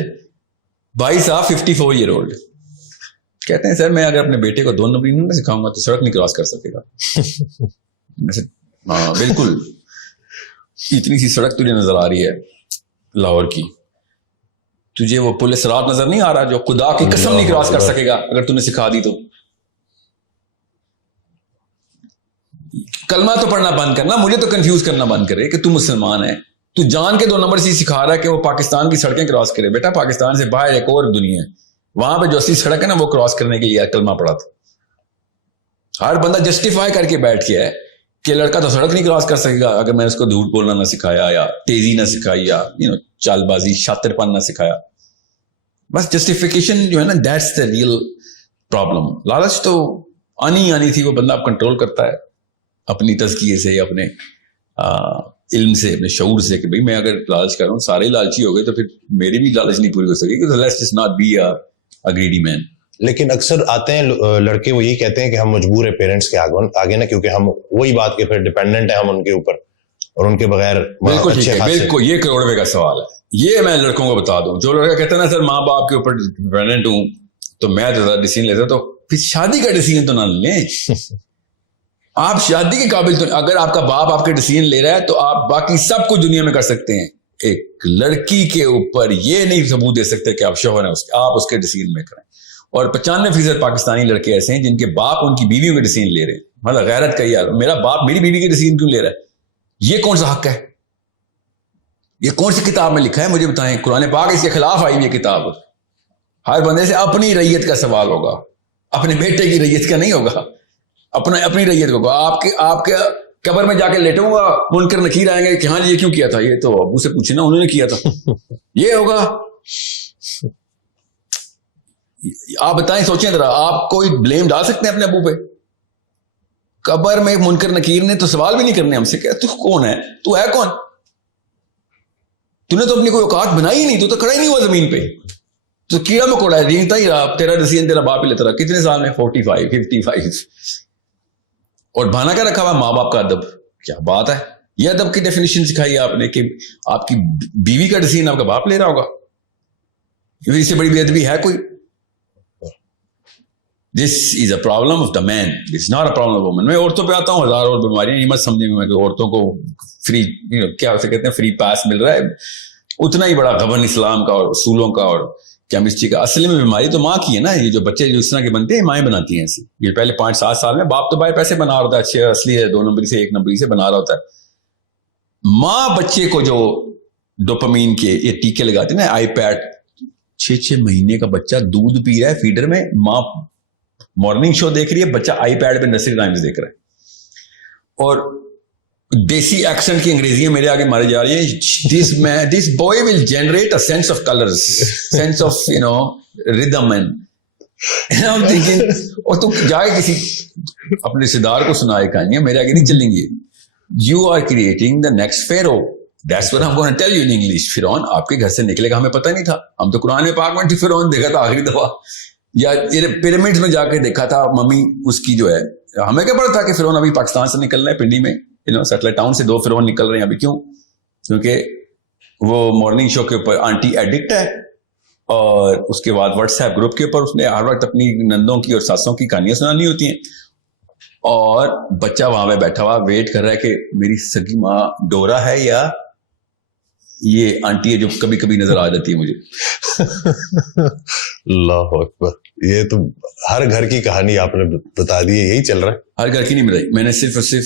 بھائی صاحب 54 ایئر اولڈ کہتے ہیں سر میں اگر اپنے بیٹے کو 2 نمبر میں سکھاؤں گا تو سڑک نہیں کراس کر سکے گا. ہاں بالکل, اتنی سی سڑک تجھے نظر آ رہی ہے لاہور کی, تجھے وہ پل صراط نظر نہیں آ رہا جو خدا کی قسم نہیں کراس کر سکے گا اگر تم نے سکھا دی تو. کلمہ تو پڑھنا بند کرنا, مجھے تو کنفیوز کرنا بند کرے کہ تو مسلمان ہے. تو جان کے 2 نمبر سے سکھا رہا ہے کہ وہ پاکستان کی سڑکیں کراس کرے. بیٹا پاکستان سے باہر ایک اور دنیا ہے, وہاں پہ جو اصلی سڑک ہے نا وہ کراس کرنے کے لیے کلمہ پڑھا تھا. ہر بندہ جسٹیفائی کر کے بیٹھ گیا ہے کہ لڑکا تو سڑک نہیں کراس کر سکے گا اگر میں اس کو جھوٹ بولنا نہ سکھایا, یا تیزی نہ سکھائی, یا چال بازی شاطر پن نہ سکھایا. بس جسٹیفیکیشن جو ہے نا, دیٹس دا ریئل پرابلم. لالچ تو آنی تھی, وہ بندہ اب کنٹرول کرتا ہے اپنی تزکیے سے, اپنے علم سے, اپنے شعور سے, کہ بھئی میں اگر لالچ کر رہا ہوں, سارے لالچی ہو گئے تو پھر میری بھی لالچ نہیں پوری ہو سکے گی. Let's just not be a greedy man. لیکن اکثر آتے ہیں لڑکے, وہ یہی کہتے ہیں کہ ہم مجبور ہیں پیرنٹس کے آگے نا, کیونکہ ہم وہی بات کے پھر ڈیپینڈنٹ ہیں ہم ان کے اوپر, اور ان کے بغیر. بالکل ٹھیک ہے, بالکل یہ کروڑ روپے کا سوال ہے. یہ میں لڑکوں کو بتا دوں, جو لڑکا کہتا ہے نا سر ماں باپ کے اوپر ڈیپینڈنٹ ہوں تو میں زیادہ ڈیسیژن لیتا, تو پھر شادی کا ڈیسیژن تو نہ لیں. آپ شادی کے قابل تو, اگر آپ کا باپ آپ کے ڈیسیژن لے رہا ہے تو آپ باقی سب کچھ دنیا میں کر سکتے ہیں. ایک لڑکی کے اوپر یہ نہیں ثبوت دے سکتے کہ آپ شوہر ہیں اس کے, آپ اس کے ڈیسیژن میں کریں. اور 95% پاکستانی لڑکے ایسے ہیں جن کے باپ ان کی بیویوں کے ڈیسیژن لے رہے ہیں. مطلب غیرت کا, یار میرا باپ میری بیوی کے ڈیسیژن کیوں لے رہا ہے, یہ کون سا حق ہے, یہ کون سی کتاب میں لکھا ہے مجھے بتائیں. قرآن پاک اس کے خلاف آئی ہوئی کتاب. ہر بندے سے اپنی ریت کا سوال ہوگا, اپنے بیٹے کی ریت کا نہیں ہوگا, اپنی ریت کو. آپ کے قبر میں جا کے لیٹوں گا, منکر نکیر آئیں گے کہ ہاں یہ کیوں کیا تھا, یہ تو ابو سے پوچھنا انہوں نے کیا تھا, یہ ہوگا. آپ بتائیں, سوچیں ذرا, آپ کوئی بلیم ڈال سکتے ہیں اپنے ابو پہ؟ قبر میں منکر نکیر نے تو سوال بھی نہیں کرنے ہم سے کہ تو کون ہے, تو ہے کون, تو نے تو اپنی کوئی اوقات بنائی نہیں, تو کھڑا ہی نہیں ہوا زمین پہ, تو کیڑا مکوڑا ہے, رینگتا ہی رہا. تیرا ڈیسیژن تیرا باپ ہی لیتا رہا. کتنے سال میں؟ 45 55. اور بہانا کیا رکھا ہوا ماں باپ کا ادب. کیا بات ہے, یہ ادب کی ڈیفینیشن سکھائی آپ نے کہ آپ کی بیوی کا ڈیسیژن آپ کا باپ لے رہا ہوگا, کیونکہ اس سے بڑی بے ادبی ہے کوئی؟ This is a problem of the man, this not a problem of women. میں عورتوں پہ آتا ہوں, ہزار اور بیماریاں, یہ مت سمجھیں میں کہ عورتوں کو فری کیا اسے کہتے ہیں فری پاس مل رہا ہے. اتنا ہی بڑا غبن اسلام کا اور اصولوں کا اور کیمسٹری کا. اصل میں بیماری تو ماں کی ہے نا. یہ جو بچے جو اس طرح کے بنتے ہیں مائیں بناتی ہیں ایسی. یہ پہلے 5-7 سال میں باپ تو بھائی پیسے بنا رہا ہوتا ہے, اچھے اصلی ہے 2 نمبری سے 1 نمبری سے بنا رہا ہوتا ہے. ماں بچے کو جو ڈوپامین کے یہ ٹیکے لگاتے ہیں نا, آئی پیڈ, 6 مہینے کا بچہ دودھ پی رہا ہے فیڈر میں, ماں مارننگ شو دیکھ رہی ہے, بچہ آئی پیڈ پہ نرسری رائمز دیکھ رہا ہے, اور دیسی ایکسنٹ کی انگریزیاں میرے آگے ماری جا رہی ہیں. This boy will generate a sense of colours, sense of rhythm, and I'm thinking, اور تم جائے کسی اپنے رشتے دار کو سنائے کہانیاں, میرے آگے نہیں چلیں گی. You are creating the next pharaoh. That's what I'm going to tell you in English. فرعون آپ کے گھر سے نکلے گا, ہمیں پتہ نہیں تھا. ہم تو قرآن پاک میں فرعون دیکھا تھا آخری دفعہ, یا پیرامڈ میں جا کے دیکھا تھا ممی اس کی جو ہے. ہمیں کیا پتا تھا کہ فرعون ابھی پاکستان سے نکل رہا ہے, پنڈی میں سیٹلائٹ ٹاؤن سے 2 فرعون نکل رہے ہیں ابھی. کیوں؟ کیونکہ وہ مارننگ شو کے اوپر آنٹی ایڈکٹ ہے, اور اس کے بعد واٹس ایپ گروپ کے اوپر اس نے ہر وقت اپنی نندوں کی اور ساسوں کی کہانیاں سنانی ہوتی ہیں, اور بچہ وہاں پہ بیٹھا ہوا ویٹ کر رہا ہے کہ میری سگی ماں ڈورا ہے یا یہ آنٹی ہے جو کبھی کبھی نظر آ جاتی ہے مجھے. اللہ اکبر, یہ تو ہر گھر کی کہانی آپ نے بتا دی ہے, یہی چل رہا ہے. ہر گھر کی نہیں بتائی میں نے, صرف اور صرف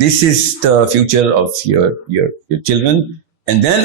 This is the future of your children. And then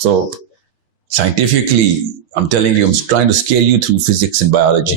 So scientifically, I'm telling you, I'm trying to scale you through physics and biology.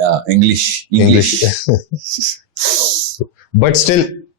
Yeah, English. But still,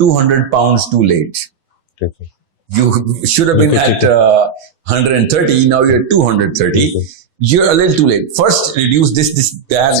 200 pounds too late. You should have been at 130, now you're 230. You're a little too late. First reduce this that,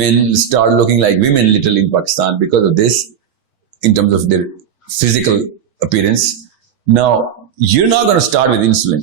men start looking like women literally in Pakistan because of this, in terms of their physical appearance. Now you're not going to start with insulin.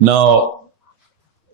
Now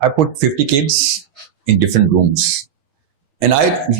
I put 50 kids in different rooms and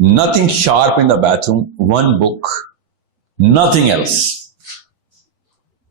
nothing sharp in the bathroom, one book, nothing else.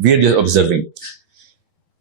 we are just observing.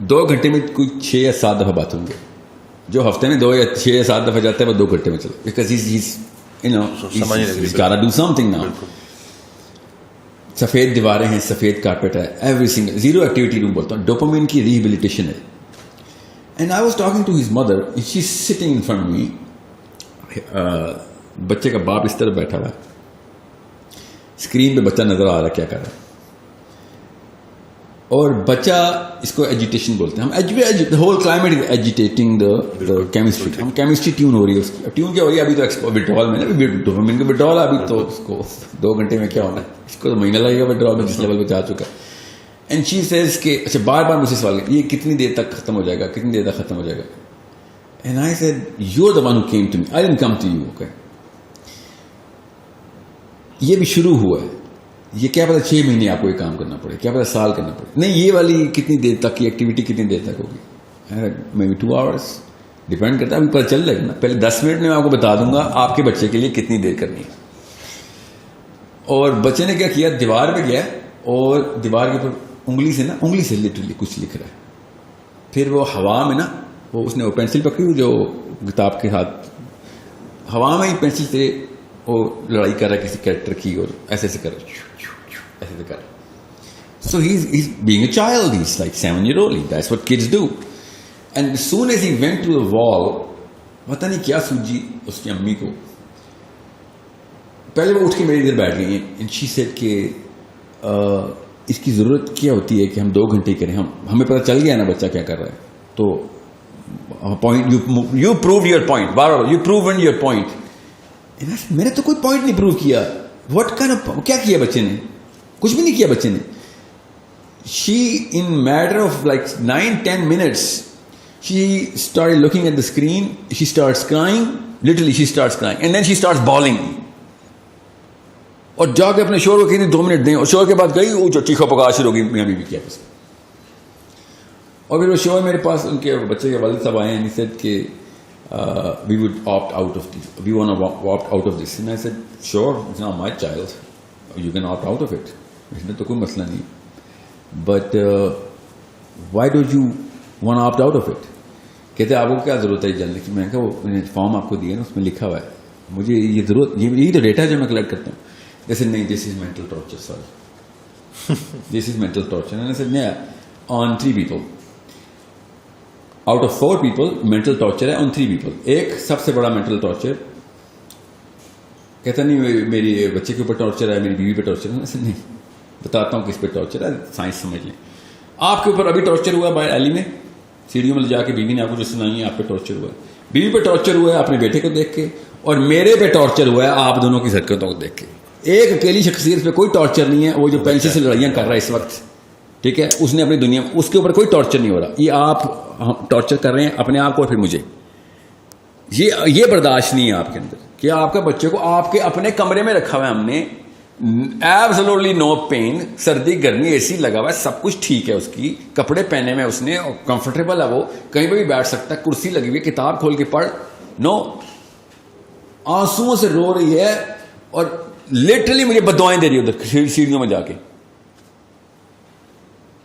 2 گھنٹے میں کوئی 6 یا 7 دفعہ بات ہوں گے. جو ہفتے میں 2 یا 6 یا 7 دفعہ جاتا ہے وہ 2 گھنٹے میں چلو, because he's gotta do something now. سفید دیواریں ہیں, سفید کارپیٹ ہے, every single, zero activity room بولتا ہوں, ڈوپامین کی ریہیبلیٹیشن ہے. And I was talking to his mother, she is sitting in front me. بچے کا باپ اس طرح بیٹھا ہوا ہے, اسکرین پہ بچہ نظر آ رہا ہے کیا کر رہا ہے, اور بچہ اس کو ایجیٹیشن بولتے ہیں ہم. ہول کلائمیٹ از ایجیٹیٹنگ دا کیمسٹری. ہم کیمسٹری ٹیون ہو رہی ہے, اس کی ٹیون کیا ہو رہی ہے ابھی تو وڈرال میں نا, ڈوپامین کا وڈرال ابھی تو اس کو 2 گھنٹے میں کیا ہونا ہے, اس کو تو مہینہ لگے گا وڈرال میں جس لیول پہ جا چکا ہے. اینڈ شی سیز کہ اچھا بار بار مجھ سے سوال یہ کتنی دیر تک ختم ہو جائے گا, کتنی دیر تک ختم ہو جائے گا. And I said you are the one who came to me, I didn't come to you. Okay یہ بھی شروع ہوا ہے, یہ کیا پتا 6 مہینے آپ کو یہ کام کرنا پڑے, کیا پتا سال کرنا پڑے. نہیں یہ والی کتنی دیر تک کی ایکٹیویٹی کتنی دیر تک ہوگی, مے بی 2 hours, ڈیپینڈ کرتا ہے. ابھی پتہ چل جائے گا نا, پہلے 10 منٹ میں آپ کو بتا دوں گا آپ کے بچے کے لیے کتنی دیر کرنی ہے. اور بچے نے کیا کیا, دیوار پہ گیا اور دیوار کے اوپر انگلی سے لٹرلی کچھ لکھ رہا ہے. پھر وہ ہوا میں نا, اس نے وہ پینسل پکڑی جو کتاب کے ہاتھ, ہوا میں ہی پینسل سے وہ لڑائی کر رہا ہے کسی کریکٹر کی, اور ایسے ایسے کر رہا ہے, ایسے ایسے کر رہا ہے. So he's being a child, he's like 7-year-old, that's what kids do. And as soon as he went to the wall, پتہ نہیں کیا سوجی اس کی امی کو, پہلے وہ اٹھ کے میری ادھر بیٹھ گئی ہیں. And she said کہ اس کی ضرورت کیا ہوتی ہے کہ ہم 2 گھنٹے کریں, ہمیں پتہ چل گیا نا بچہ کیا کر رہا ہے, تو point you prove your point, bar you proven your point. میں نے تو کوئی پوائنٹ نہیں پروو کیا. واٹ کائنڈ آف, کیا کیا بچے نے, کچھ بھی نہیں کیا بچے نے. She in matter of like 9-10 minutes she started looking at the screen, she starts crying, literally she starts crying, and then she starts bawling. اور جا کے اپنے شوہر کو کہتی 2 منٹ دیں, اور شوہر کے بعد گئی وہ جو چیخا پکار شروع ہوگی میاں بیوی کیا بس. اور پھر وہ شوہر میرے پاس, ان کے بچے کے والد صاحب آئے ہیں, he said کہ we would opt out of this, we want to opt out of this. And I said sure, it's not my child, you can opt out of it, اس میں تو کوئی مسئلہ نہیں, but why don't you want to opt out of it. کہتے آپ کو کیا ضرورت ہے جاننے کی. میں نے کہا وہ فارم آپ کو دیا نا, اس میں لکھا ہوا ہے, مجھے یہ ضرورت, یہی تو ڈیٹا جو میں کلیکٹ کرتا ہوں. جیسے نہیں, this is mental torture, sorry this is mental torture. میں نے on 3 people out of 4 people mental torture ہے, آن 3 people. ایک سب سے بڑا مینٹل ٹارچر کہتا نہیں میری بچے کے اوپر ٹارچر ہے, میری بیوی پہ ٹارچر ہے. ایسے نہیں, بتاتا ہوں کس پہ ٹارچر ہے, سائنس سمجھ لیں. آپ کے اوپر ابھی ٹارچر ہوا ہے باہر ایلی میں, سیڑھیوں میں لے جا کے بیوی نے آپ کو جو سنائی ہے, آپ پہ ٹارچر ہوا ہے. بیوی پہ ٹارچر ہوا ہے اپنے بیٹے کو دیکھ کے, اور میرے پہ ٹارچر ہوا ہے آپ دونوں کی حرکتوں کو دیکھ کے. ایک اکیلی شخصیت پہ کوئی ٹارچر نہیں ہے, وہ جو پینسل سے لڑائیاں کر رہا ہے اس وقت, ٹھیک ہے, اس نے اپنی دنیا میں, اس کے اوپر کوئی ٹارچر نہیں ہو رہا. یہ آپ ٹارچر کر رہے ہیں اپنے آپ کو اور پھر مجھے. یہ برداشت نہیں ہے آپ کے اندر کہ آپ کے بچے کو آپ کے اپنے کمرے میں رکھا ہوا ہے ہم نے, ایبسولوٹلی نو پین, سردی گرمی اے سی لگا ہوا ہے, سب کچھ ٹھیک ہے, اس کی کپڑے پہنے میں اس نے, کمفرٹیبل ہے, وہ کہیں پہ بھی بیٹھ سکتا ہے, کرسی لگی ہوئی ہے, کتاب کھول کے پڑھ. نو, آنسوؤں سے رو رہی ہے اور لٹرلی مجھے بدوائیں دے رہی ہے ادھر سیڑھیوں میں جا کے.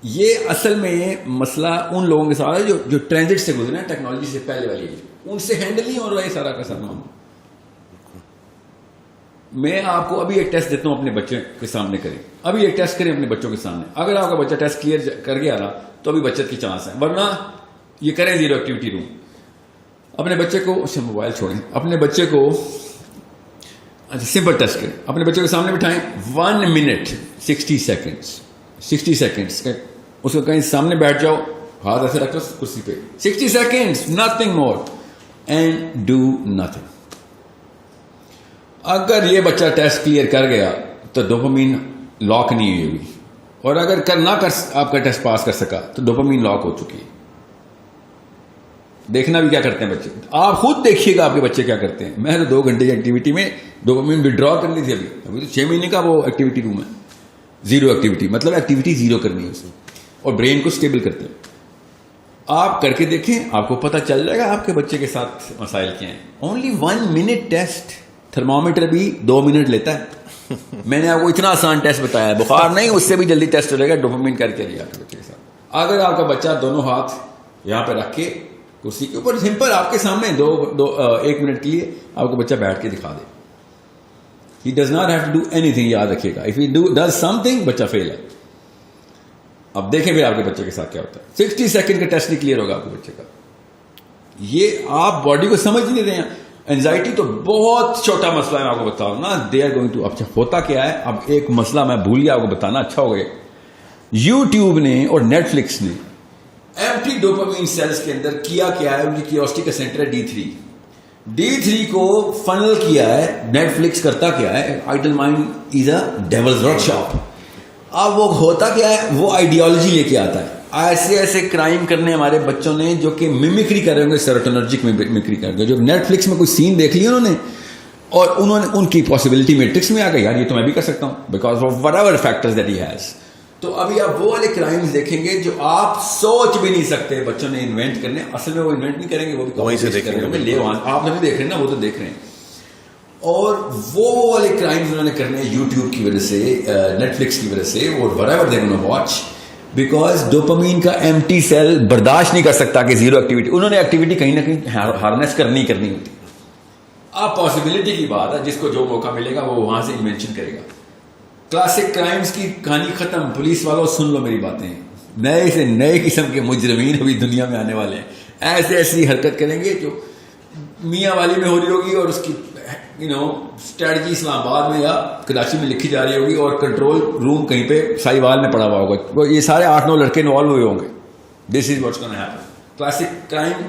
یہ اصل میں مسئلہ ان لوگوں کے ساتھ ہے جو ٹرانزٹ سے گزرے ہیں, ٹیکنالوجی سے پہلے والی, ان سے ہینڈل نہیں ہو رہا ہے سارا کا سارا. میں آپ کو ابھی ایک ٹیسٹ دیتا ہوں, اپنے بچے کے سامنے کریں, ابھی ایک ٹیسٹ کریں اپنے بچوں کے سامنے. اگر آپ کا بچہ ٹیسٹ کلیئر کر گیا نا تو ابھی بچت کی چانس ہے, ورنہ یہ کریں زیرو ایکٹیویٹی روم. اپنے بچے کو, اچھا موبائل چھوڑیں, اپنے بچے کو سمپل ٹیسٹ کریں, اپنے بچے کے سامنے بٹھائیں, 1 minute 60 seconds 60 seconds, اس کو کہیں سامنے بیٹھ جاؤ, ہاتھ ایسے رکھ لو کرسی پہ, 60 seconds, nothing more, and do nothing. اگر یہ بچہ ٹیسٹ کلیئر کر گیا تو ڈوپامین لاک نہیں ہوئی ہوئی, اور اگر نہ کر آپ کا ٹیسٹ پاس کر سکا تو ڈوپامین لاک ہو چکی ہے. دیکھنا بھی کیا کرتے ہیں بچے, آپ خود دیکھیے گا آپ کے بچے کیا کرتے ہیں. میں تو 2 گھنٹے کی ایکٹیویٹی میں ڈوپامین وڈرا کرنی تھی, ابھی تو 6 مہینے کا وہ ایکٹیویٹی روم ہے, زیرو ایکٹیویٹی, مطلب ایکٹیویٹی زیرو کرنی ہے اسے, اور برین کو اسٹیبل کرتے ہیں. آپ کر کے دیکھیں, آپ کو پتہ چل جائے گا آپ کے بچے کے ساتھ مسائل کیا ہیں. اونلی 1 minute ٹیسٹ, تھرمامیٹر بھی 2 منٹ لیتا ہے. میں نے آپ کو اتنا آسان ٹیسٹ بتایا ہے, بخار نہیں, اس سے بھی جلدی ٹیسٹ ہو جائے گا, ڈوپامین کر کے لیا آپ کے بچے کے ساتھ. اگر آپ کا بچہ دونوں ہاتھ یہاں پہ رکھ کے کرسی کے اوپر سمپل آپ کے سامنے ایک منٹ کے لیے آپ کا بچہ بیٹھ کے دکھا دے. He does not have to do anything, یاد رکھیے گا. If he does something, بچہ فیل ہے. اب دیکھیں پھر آپ کے بچے کے ساتھ کیا ہوتا ہے. 60 سیکنڈ کا ٹیسٹ نہیں کلیئر ہوگا آپ کے بچے کا. یہ آپ باڈی کو سمجھ نہیں رہے ہیں. اینزائٹی تو بہت چھوٹا مسئلہ ہے, میں آپ کو بتاؤں نا. They are going to. اب ہوتا کیا ہے, اب ایک مسئلہ میں بھول گیا آپ کو بتانا, اچھا ہو گیا. یوٹیوب نے اور نیٹ فلکس نے ایمپٹی ڈوپامین سیلز کے اندر کیا ہے, ان کی کیوریوسٹی کا سینٹر ہے D3 کو فنل کیا ہے. نیٹ فلکس کرتا کیا ہے, idle mind is a devil's workshop. اب وہ ہوتا کیا ہے, وہ آئیڈیالوجی لے کے آتا ہے. ایسے کرائم کرنے ہمارے بچوں نے جو کہ میمکری کر رہے ہوں گے, سیروٹونرجک میمکری کر رہے ہیں, جو نیٹ فلکس میں کوئی سین دیکھ لیا انہوں نے اور انہوں نے ان کی پاسبلٹی میٹرکس میں آ گئی, یار یہ تو میں بھی کر سکتا ہوں because of what ever factors that he has. تو ابھی آپ وہ والے کرائمز دیکھیں گے جو آپ سوچ بھی نہیں سکتے بچوں نے انوینٹ کرنے. اصل میں وہ انوینٹ نہیں کریں گے, وہ بھی وہیں سے دیکھیں گے. آپ نہیں دیکھ رہے نا, وہ تو دیکھ رہے ہیں. اور وہ والے کرائمز انہوں نے کرنے یوٹیوب کی وجہ سے, نیٹ فلکس کی وجہ سے, اور what ever they gonna watch, because dopamine کا ایمٹی سیل برداشت نہیں کر سکتا کہ زیرو ایکٹیویٹی. انہوں نے ایکٹیویٹی کہیں نہ کہیں ہارنیس کرنی ہوتی. آپ پاسبلٹی کی بات ہے, جس کو جو موقع ملے گا وہ وہاں سے انوینشن کرے گا. کلاسک کرائمز کی کہانی ختم. پولیس والوں سن لو میری باتیں, نئے سے نئے قسم کے مجرمین ابھی دنیا میں آنے والے ہیں. ایسی حرکت کریں گے جو میاں والی میں ہو رہی ہوگی اور اس کی اسٹریٹجی اسلام آباد میں یا کراچی میں لکھی جا رہی ہوگی اور کنٹرول روم کہیں پہ ساہیوال میں پڑا ہوا ہوگا. یہ سارے 8-9 لڑکے انوالو ہوئے ہوں گے. This is what's gonna happen. Classic crime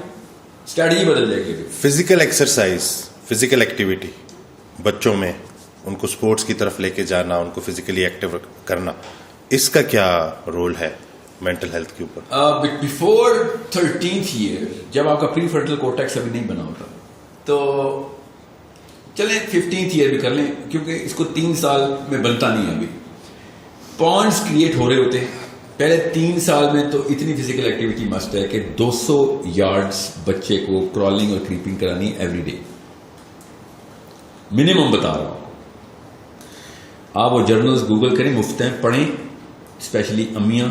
strategy بدل جائے گی. فزیکل ایکسرسائز, فزیکل ایکٹیویٹی بچوں میں, ان کو اسپورٹس کی طرف لے کے جانا, ان کو فزیکلی ایکٹیو کرنا, اس کا کیا رول ہے مینٹل ہیلتھ کے اوپر؟ بیفور 13th ایئر جب آپ کا پری فرنٹل کورٹیکس ابھی نہیں بنا ہوتا, تو چلیں 15th ایئر بھی کر لیں, کیونکہ اس کو 3 سال میں بنتا نہیں ہے. ابھی پونڈس کریٹ ہو رہے ہوتے ہیں. پہلے 3 سال میں تو اتنی فزیکل ایکٹیویٹی مسٹ ہے کہ 200 یارڈس بچے کو کرالنگ اور کریپنگ کرانی ایوری ڈے منیمم بتا رہا ہوں. آپ وہ جرنلز گوگل کریں, مفت ہیں, پڑھیں, اسپیشلی امیاں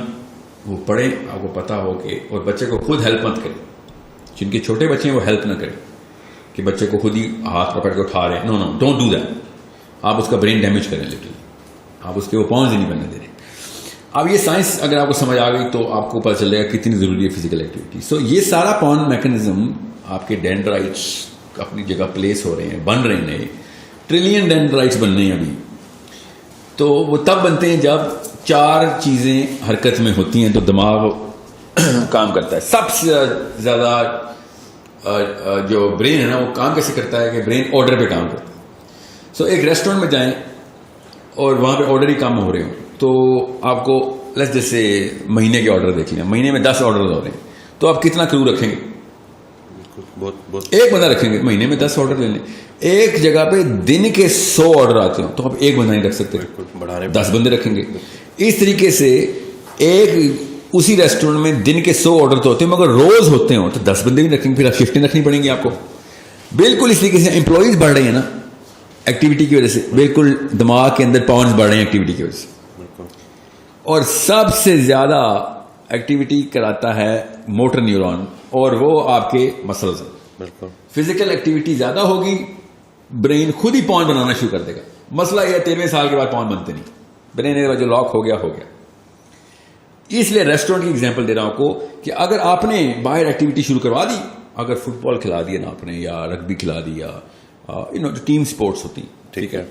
وہ پڑھیں, آپ کو پتا ہو کہ, اور بچے کو خود ہیلپ مت کریں. جن کے چھوٹے بچے ہیں وہ ہیلپ نہ کریں کہ بچے کو خود ہی ہاتھ پکڑ کے اٹھا رہے ہیں. نو ڈونٹ ڈو دیٹ. آپ اس کا برین ڈیمیج کریں لٹرلی. آپ اس کے وہ پاؤنز ہی نہیں بننے دے رہے. اب یہ سائنس اگر آپ کو سمجھ آ گئی تو آپ کو پتہ چلے گا کتنی ضروری ہے فزیکل ایکٹیویٹی. سو یہ سارا پاؤنڈ میکنزم آپ کے ڈینڈرائٹس اپنی جگہ پلیس ہو رہے ہیں, بن رہے ہیں, نئے ٹریلین ڈینڈرائٹس بننے ہیں ابھی. تو وہ تب بنتے ہیں جب 4 چیزیں حرکت میں ہوتی ہیں تو دماغ کام کرتا ہے. سب سے زیادہ جو برین ہے نا وہ کام کیسے کرتا ہے کہ برین آرڈر پہ کام کرتا ہے. سو ایک ریسٹورینٹ میں جائیں اور وہاں پہ آرڈر ہی کام ہو رہے ہوں تو آپ کو جیسے مہینے کے آرڈر دیکھ لیں, مہینے میں 10 آرڈر ہو رہے ہیں تو آپ کتنا کرو رکھیں گے؟ ایک بندہ رکھیں گے. مہینے میں 10 آرڈر لے لیں. ایک جگہ پہ دن کے 100 آرڈر آتے ہوں تو آپ ایک بندہ نہیں رکھ سکتے, 10 بندے رکھیں گے. اس طریقے سے ایک اسی ریسٹورینٹ میں دن کے 100 آرڈر تو ہوتے ہیں مگر روز ہوتے ہوں تو 10 بندے بھی رکھیں گے. پھر آپ شفٹیں رکھنی پڑیں گی آپ کو. بالکل اس طریقے سے امپلائیز بڑھ رہے ہیں نا ایکٹیویٹی کی وجہ سے. بالکل دماغ کے اندر پاؤنڈز بڑھ رہے ہیں ایکٹیویٹی کی وجہ سے. اور سب سے زیادہ ایکٹیویٹی کراتا ہے موٹر نیورون اور وہ آپ کے مسلز ہیں. فزیکل ایکٹیویٹی زیادہ ہوگی, برین خود ہی پاؤنڈ بنانا شروع کر دے گا. مسئلہ یہ 13 سال کے بعد پاؤنڈ بنتے نہیں. برین جو لاک ہو گیا ہو گیا. اس لیے ریسٹورینٹ کی ایگزامپل دے رہا ہوں آپ کو کہ اگر آپ نے باہر ایکٹیویٹی شروع کروا دی, اگر فٹ بال کھلا دیا نا آپ نے یا رگبی کھلا دیا, جو ٹیم سپورٹس ہوتی ہیں, ٹھیک ہے,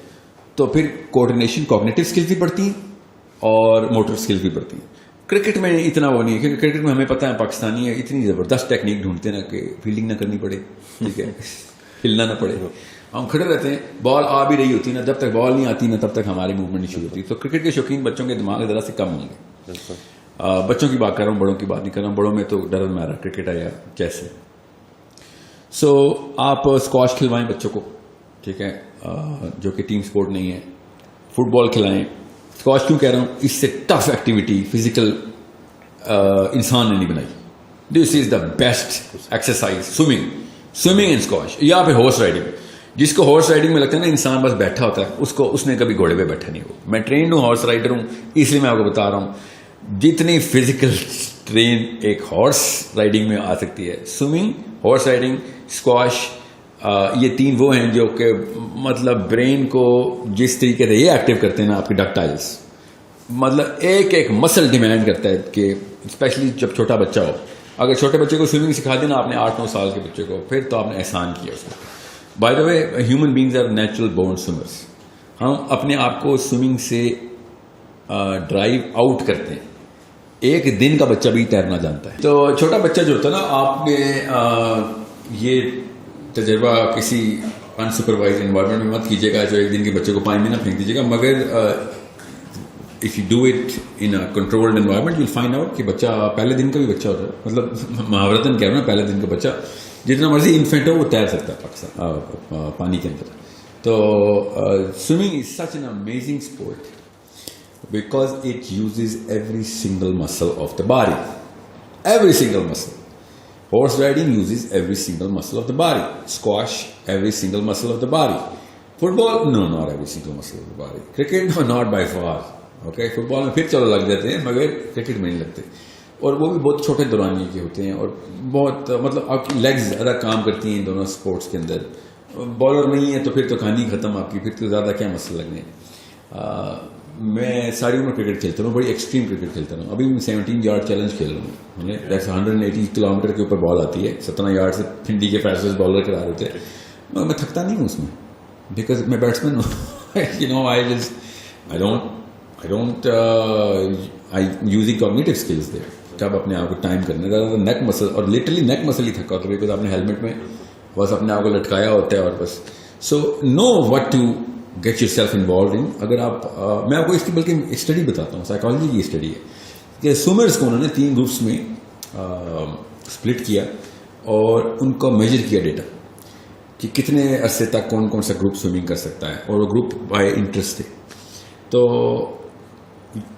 تو پھر کوآرڈینیشن کوگنیٹو اسکلز بھی بڑھتی ہیں اور موٹر اسکلز بھی بڑھتی ہیں. کرکٹ میں اتنا وہ نہیں ہے کیونکہ کرکٹ میں ہمیں پتہ ہے پاکستانی ہے اتنی زبردست ٹیکنیک ڈھونڈتے ہیں نا کہ فیلڈنگ نہ کرنی پڑے, ٹھیک ہے, ہلنا نہ پڑے. ہم کھڑے رہتے ہیں, بال آ بھی رہی ہوتی نا, جب تک بال نہیں آتی نا تب تک ہماری موومنٹ نہیں شروع ہوتی. تو کرکٹ کے شوقین بچوں کے دماغ ذرا سے کم ہوں گے. بچوں کی بات کر رہا ہوں, بڑوں کی بات نہیں کر رہا ہوں. بڑوں میں تو ڈر مارا کرکٹ ہے یا چیس ہے. سو آپ اسکواش کھلوائیں بچوں کو, ٹھیک ہے, جو کہ ٹیم سپورٹ نہیں ہے. فٹ بال کھلائیں. اسکواش کیوں کہہ رہا ہوں, اس سے ٹف ایکٹیویٹی فزیکل انسان نے نہیں بنائی. This is the best exercise. Swimming and squash. یہاں پہ ہارس رائڈنگ, جس کو ہارس رائڈنگ میں لگتا ہے نا انسان بس بیٹھا ہوتا ہے, اس نے کبھی گھوڑے پہ بیٹھا نہیں ہوا. میں ٹرینڈ ہوں, ہارس رائڈر ہوں, اس لیے میں آپ کو بتا رہا ہوں. جتنی فزیکل ٹرین ایک ہارس رائڈنگ میں آ سکتی ہے، سوئمنگ، ہارس رائڈنگ، اسکواش، یہ تین وہ ہیں جو کہ مطلب برین کو جس طریقے سے یہ ایکٹیو کرتے ہیں نا آپ کے ڈکٹائلس، مطلب ایک مسل ڈیمانڈ کرتا ہے کہ اسپیشلی جب چھوٹا بچہ ہو، اگر چھوٹے بچے کو سوئمنگ سکھا دینا آپ نے 8-9 سال کے بچے کو، پھر تو آپ نے احسان کیا اس کو. By the way human beings are natural born swimmers. ہم اپنے آپ کو سوئمنگ سے ڈرائیو آؤٹ کرتے ہیں. ایک دن کا بچہ بھی تیرنا جانتا ہے. تو چھوٹا بچہ جو ہوتا ہے نا، آپ نے یہ تجربہ کسی انسپروائز انوائرمنٹ میں مت کیجیے گا جو ایک دن کے بچے کو پانی میں نہ پھینک دیجیے گا، مگر if you do it in a controlled environment you'll find out کہ بچہ پہلے دن کا بھی بچہ ہوتا ہے، مطلب محاورتاً کہہ رہا ہوں نا، پہلے دن کا بچہ جتنا مرضی انفینٹ ہو وہ تیر سکتا ہے پاکستان پانی کے اندر. تو swimming is such an amazing sport because it uses every single muscle of the body, every single muscle. Horse riding uses every single muscle of the body. Squash, every single muscle of the body. Football, no, not every single muscle of the body. Cricket, no, not by far. Okay, football میں پھر چلو لگ جاتے ہیں مگر cricket میں نہیں لگتے، اور وہ بھی بہت چھوٹے دورانیے کے ہوتے ہیں، اور بہت مطلب آپ کی لیگز زیادہ کام کرتی ہیں دونوں سپورٹس کے اندر. بالر نہیں ہے تو پھر تو کہانی ختم آپ کی، پھر تو زیادہ کیا مسئلہ لگنے. میں ساری عمر کرکٹ کھیلتا ہوں، بڑی ایکسٹریم کرکٹ کھیلتا ہوں. ابھی میں 17 یارڈ چیلنج کھیل رہا ہوں. 180 کلومیٹر کے اوپر بال آتی ہے، 17 یارڈ سے پھنڈی کے فیصلے بالر کرا دیتے ہیں. میں تھکتا نہیں ہوں اس میں، بیکاز میں بیٹسمین ہوں. I'm using cognitive skills there. جب اپنے آپ کو ٹائم کرنا ہے، نیک مسل، اور لٹرلی نیک مسل ہی تھکا ہوتا ہے بیکاز آپ نے ہیلمٹ میں بس اپنے آپ کو لٹکایا ہوتا ہے، اور بس so know what to get yourself involved in. اگر آپ میں آپ کو اس کی بلکہ اسٹڈی بتاتا ہوں، سائیکالوجی کی اسٹڈی ہے کہ سوئمرس کو انہوں نے 3 گروپس میں اسپلٹ کیا اور ان کو میجر کیا ڈیٹا کہ کتنے عرصے تک کون کون سا گروپ سوئمنگ کر سکتا ہے، اور وہ گروپ بائی انٹرسٹ تھے. تو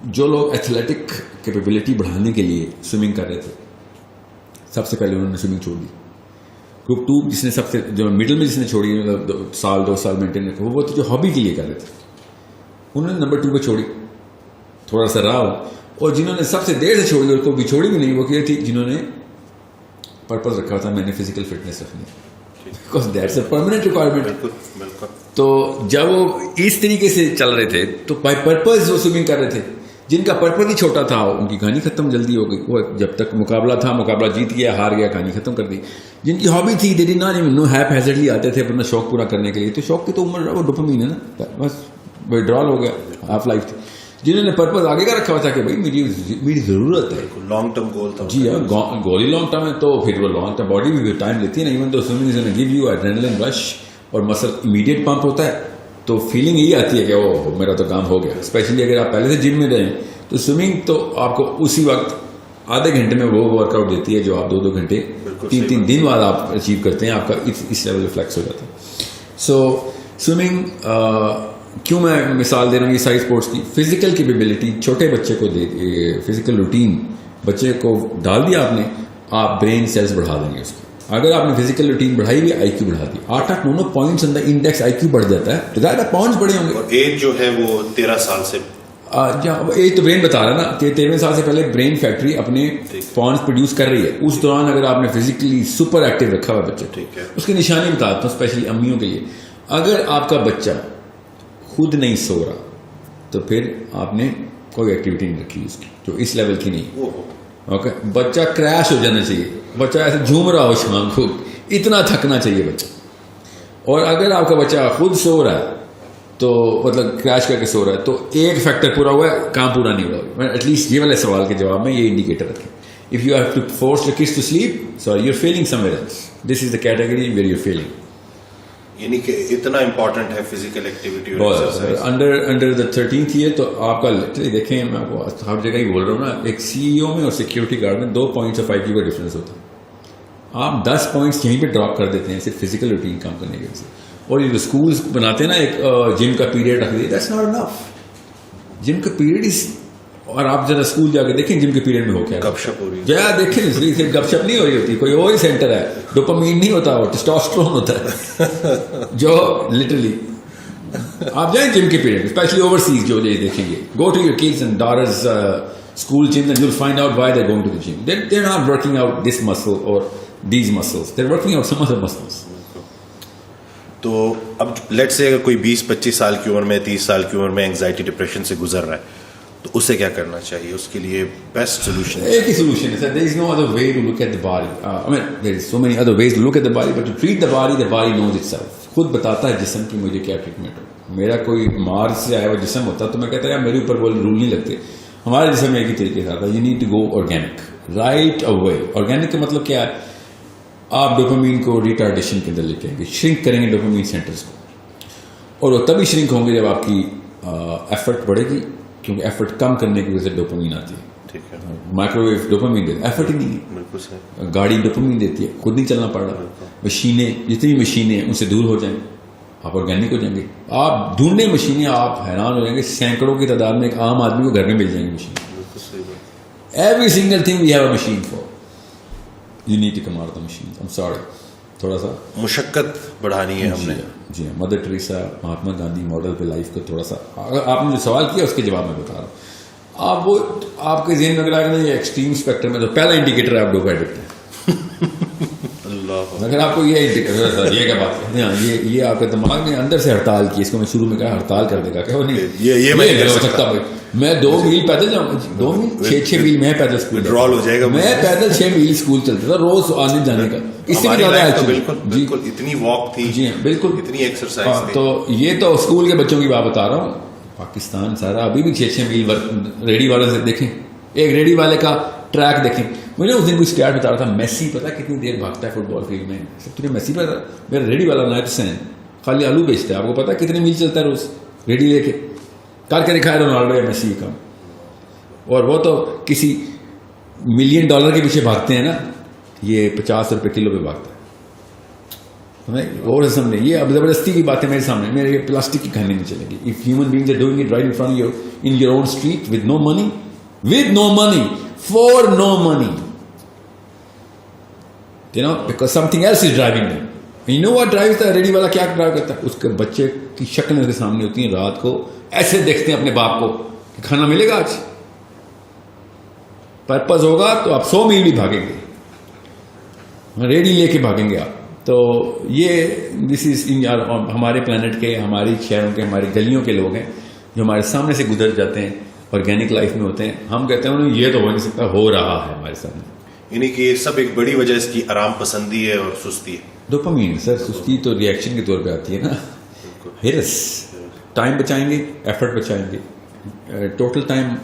جو لوگ ایتھلیٹک کیپیبلٹی بڑھانے کے لیے سوئمنگ کر رہے تھے، سب سے پہلے انہوں نے سوئمنگ چھوڑ دی. گروپ 2 جس نے سب سے جو مڈل میں جس نے چھوڑی، مطلب سال 2 سال مینٹین رکھا، وہ تو جو ہابی کے لیے کر رہے تھے، انہوں نے نمبر 2 پہ چھوڑی، تھوڑا سا رہا. اور جنہوں نے سب سے دیر سے چھوڑی اور کو بھی چھوڑی بھی نہیں، وہ کیا تھی جنہوں نے پرپز رکھا تھا میں نے فزیکل فٹنس رکھنی، because that's a permanent requirement. تو جب وہ اس طریقے سے چل رہے تھے تو بائی پرپز وہ سوئمنگ کر رہے تھے. جن کا پرپز ہی چھوٹا تھا ان کی کہانی ختم جلدی ہو گئی. وہ جب تک مقابلہ تھا، مقابلہ جیت گیا، ہار گیا، کہانی ختم کر دی. جن کی ہابی تھی they did not even know, haphazardly آتے تھے اپنا شوق پورا کرنے کے لیے. تو شوق کی تو عمر وہ ڈوپامین ہے نا، بس وڈرال ہو گیا، ہاف لائف تھی. جنہوں نے پرپز آگے کا رکھا ہوا تھا کہ بھائی میری ضرورت ہے، لانگ ٹرم گول تھا. جی ہاں، گول ہی لانگ ٹرم ہے. تو پھر وہ لانگ ٹرم باڈی بھی ٹائم لیتی ہے نا. Even though swimming is gonna give you adrenaline rush اور مسل امیڈیٹ پمپ ہوتا ہے، تو فیلنگ یہی آتی ہے کہ وہ میرا تو کام ہو گیا. اسپیشلی اگر آپ پہلے سے جم میں رہیں تو سوئمنگ تو آپ کو اسی وقت آدھے گھنٹے میں وہ ورک آؤٹ دیتی ہے جو آپ 2 گھنٹے 3 دن بعد آپ اچیو کرتے ہیں. آپ کا اس لیول ریفلیکس ہو جاتا ہے. سو سوئمنگ کیوں میں مثال دے رہا ہوں یہ ساری اسپورٹس کی. فزیکل کیپیبلٹی چھوٹے بچے کو دے، فزیکل روٹین بچے کو ڈال دیا آپ نے، آپ برین سیلز بڑھا دیں گے اس کی. اگر آپ نے فزیکل روٹین بڑھائی ہوئی، آئی کیو بڑھا دی. 8 9 پوائنٹس اندر انڈیکس آئی کیو بڑھ جاتا ہے، تو زیادہ پوائنٹس بڑھے ہوں گے. اور ایج جو ہے وہ 13 سال سے، ایج تو برین بتا رہا ہے نا کہ 13 سال سے پہلے برین فیکٹری اپنے پوائنٹس پروڈیوس کر رہی ہے. اس دوران اگر آپ نے فزیکلی سپر ایکٹیو رکھا ہوا بچہ، ٹھیک ہے، اس کی نشانی بتاتا ہوں اسپیشلی امیوں کے لیے. اگر آپ کا بچہ خود نہیں سو رہا تو پھر آپ نے کوئی ایکٹیویٹی نہیں رکھی اس کی جو اس لیول کی نہیں. اوکے، بچہ کریش ہو جانا چاہیے، بچہ ایسے جھوم رہا ہو شام کو، اتنا تھکنا چاہیے بچہ. اور اگر آپ کا بچہ خود سو رہا ہے تو مطلب کریش کر کے سو رہا ہے تو ایک فیکٹر پورا ہوا ہے، کام پورا نہیں ہوا. ایٹ لیسٹ یہ والے سوال کے جواب میں یہ انڈیکیٹر رکھیں. If you have to force your kids to sleep, so you are feeling somewhere else. This is the category where you are feeling. یعنی کہ اتنا امپورٹنٹ ہے physical activity. Under the 13th year تو آپ کا دیکھیں، میں آپ کو ہر جگہ ہی بول رہا ہوں نا، ایک CEO میں اور سیکورٹی گارڈ میں 2 پوائنٹس آف IQ کا ڈفرینس ہوتا ہے. آپ 10 پوائنٹس یہیں پہ ڈراپ کر دیتے ہیں صرف فزیکل روٹین کام کرنے کی وجہ سے. اور یہ اسکولس بناتے ہیں نا ایک جم کا پیریڈ رکھ دیا، دیٹس ناٹ انف. جم کا پیریڈ از، اور آپ ذرا اسکول جا کے دیکھیں جم کے پیریڈ میں ہو کیا گپ شپ ہو رہی ہے. جا دیکھیں، صرف گپ شپ نہیں ہو رہی ہوتی، کوئی اور ہی سینٹر ہے. ڈوپامین نہیں ہوتا، وہ ٹیسٹوسٹرون ہوتا ہے جو لٹرلی. آپ جائیں جم کے پیریڈ، اسپیشلی اوورسیز جو دیکھیں گے. Go to your kids and daughters school gyms, and you'll find out why they're going to the gym. They're not working out this muscle or these muscles. They're working out some other muscles. تو اب late سے اگر کوئی 20-25 سال کی عمر میں 30 سال کی عمر میں اینگزائٹی ڈپریشن سے گزر رہا ہے تو اسے کیا کرنا چاہیے؟ اس کے لیے بیسٹ سولوشن ایک ہی سولوشن ہے سر. there is no other way to look at the body. I mean there is so many other ways to look at the body, but to treat the body knows itself. خود بتاتا ہے جسم کی مجھے کیا treatment ہو. میرا کوئی مارس سے آیا ہوا جسم ہوتا تو میں کہتا یار میرے اوپر وہ رول نہیں لگتے. ہمارے جسم میں ایک ہی طریقے سے آتا ہے. You need to go organic right away. Organic کا مطلب کیا ہے؟ آپ ڈوپامین کو ریٹارڈیشن کے اندر لے کے آئیں گے, شرنک کریں گے ڈوپامین سینٹرز کو, اور وہ تبھی شرنک ہوں گے جب آپ کی ایفرٹ بڑھے گی, کیونکہ ایفرٹ کم کرنے کی وجہ سے ڈوپامین آتی ہے. مائکرو ویو ڈوپامین دیتا ہے, ایفرٹ ہی نہیں ہے. بالکل صحیح. گاڑی ڈوپامین دیتی ہے, خود نہیں چلنا پڑ رہا. مشینیں جتنی مشینیں ہیں ان سے دور ہو جائیں, آپ آرگینک ہو جائیں گے. آپ ڈھونڈنے مشینیں آپ حیران ہو جائیں گے, سینکڑوں کی تعداد میں ایک عام آدمی کو گھر میں مل جائیں گی machine. Every single thing we have a machine for. You need to come out of the machine. I am sorry, تھوڑا سا مشقت بڑھانی ہے ہم نے. جی ہاں, mother Teresa, Mahatma Gandhi model پہ لائف کو تھوڑا سا, اگر آپ نے جو سوال کیا اس کے جواب میں بتا رہا ہوں. آپ وہ آپ کے ذہن میں اگر آگے یہ ایکسٹریم اسپیکٹرم میں تو پہلا انڈیکیٹر ہے آپ ڈوپ ایڈکٹ ہیں. اگر آپ کو یہ یہ کیا بات ہے, یہ آپ کے دماغ میں اندر سے ہڑتال کی, اس کو میں شروع میں کہا ہڑتال کر دے گا کہ وہ نہیں یہ میں نہیں ہو سکتا بھائی, میں 2 میل پیدل جاؤں, 2 میل 6 میل میں پیدل اسکول ڈرال ہو جائے گا. میں پیدل 6 میل اسکول چلتا تھا روز آنے جانے کا. اس سے بھی زیادہ بالکل اتنی واک تھی. جی ہاں بالکل اتنی ایکسرسائز تھی. تو یہ تو اسکول کے بچوں کی بات بتا رہا ہوں. پاکستان سارا ابھی بھی 6 میل ریڈی والے سے دیکھیں, ایک ریڈی والے کا ٹریک دیکھیں. مجھے اس دن کوئی اسٹارٹ بتا رہا تھا, میسی پتا کتنی دیر بھاگتا ہے فٹ بال فیلڈ میں. تجھے میسی پتا, میرا ریڈی والا نائٹ سے خالی آلو بیچتا ہے, آپ کو پتا کتنے میل چلتا ہے روز ریڈی لے کے. کر کے دکھایا رونالڈو یا میسی کا, اور وہ تو کسی $1 ملین کے پیچھے بھاگتے ہیں نا, یہ 50 روپے کلو پہ بھاگتا ہے. اور سامنے یہ اب زبردستی کی بات ہے میرے سامنے, میرے پلاسٹک کی کھانے نہیں چلے گی. If human beings are doing it right in front you in your own street with no money for no money, you know, because something else is driving them. You know what drives the ریڈی والا, کیا drive کرتا ہے؟ اس کے بچے کی شکل اس کے سامنے ہوتی ہیں, رات کو ایسے دیکھتے ہیں اپنے باپ کو کہ کھانا ملے گا آج. پرپز ہوگا تو آپ 100 میل بھی بھاگیں گے, ریڈی لے کے بھاگیں گے آپ. تو یہ دس از ہمارے پلانٹ کے, ہماری شہروں کے, ہماری گلیوں کے لوگ ہیں جو ہمارے سامنے سے گزر جاتے ہیں, آرگینک لائف میں ہوتے ہیں. ہم کہتے ہیں انہیں یہ تو ہو نہیں سکتا, ہو رہا ہے ہمارے سامنے. یعنی کہ یہ سب ایک بڑی وجہ اس کی آرام پسندی ہے اور سستی ہے. ڈوپامین سر, سستی تو ریئیکشن کے طور پہ آتی ہے نا. ہرس, ٹائم بچائیں گے, ایفرٹ بچائیں گے, total time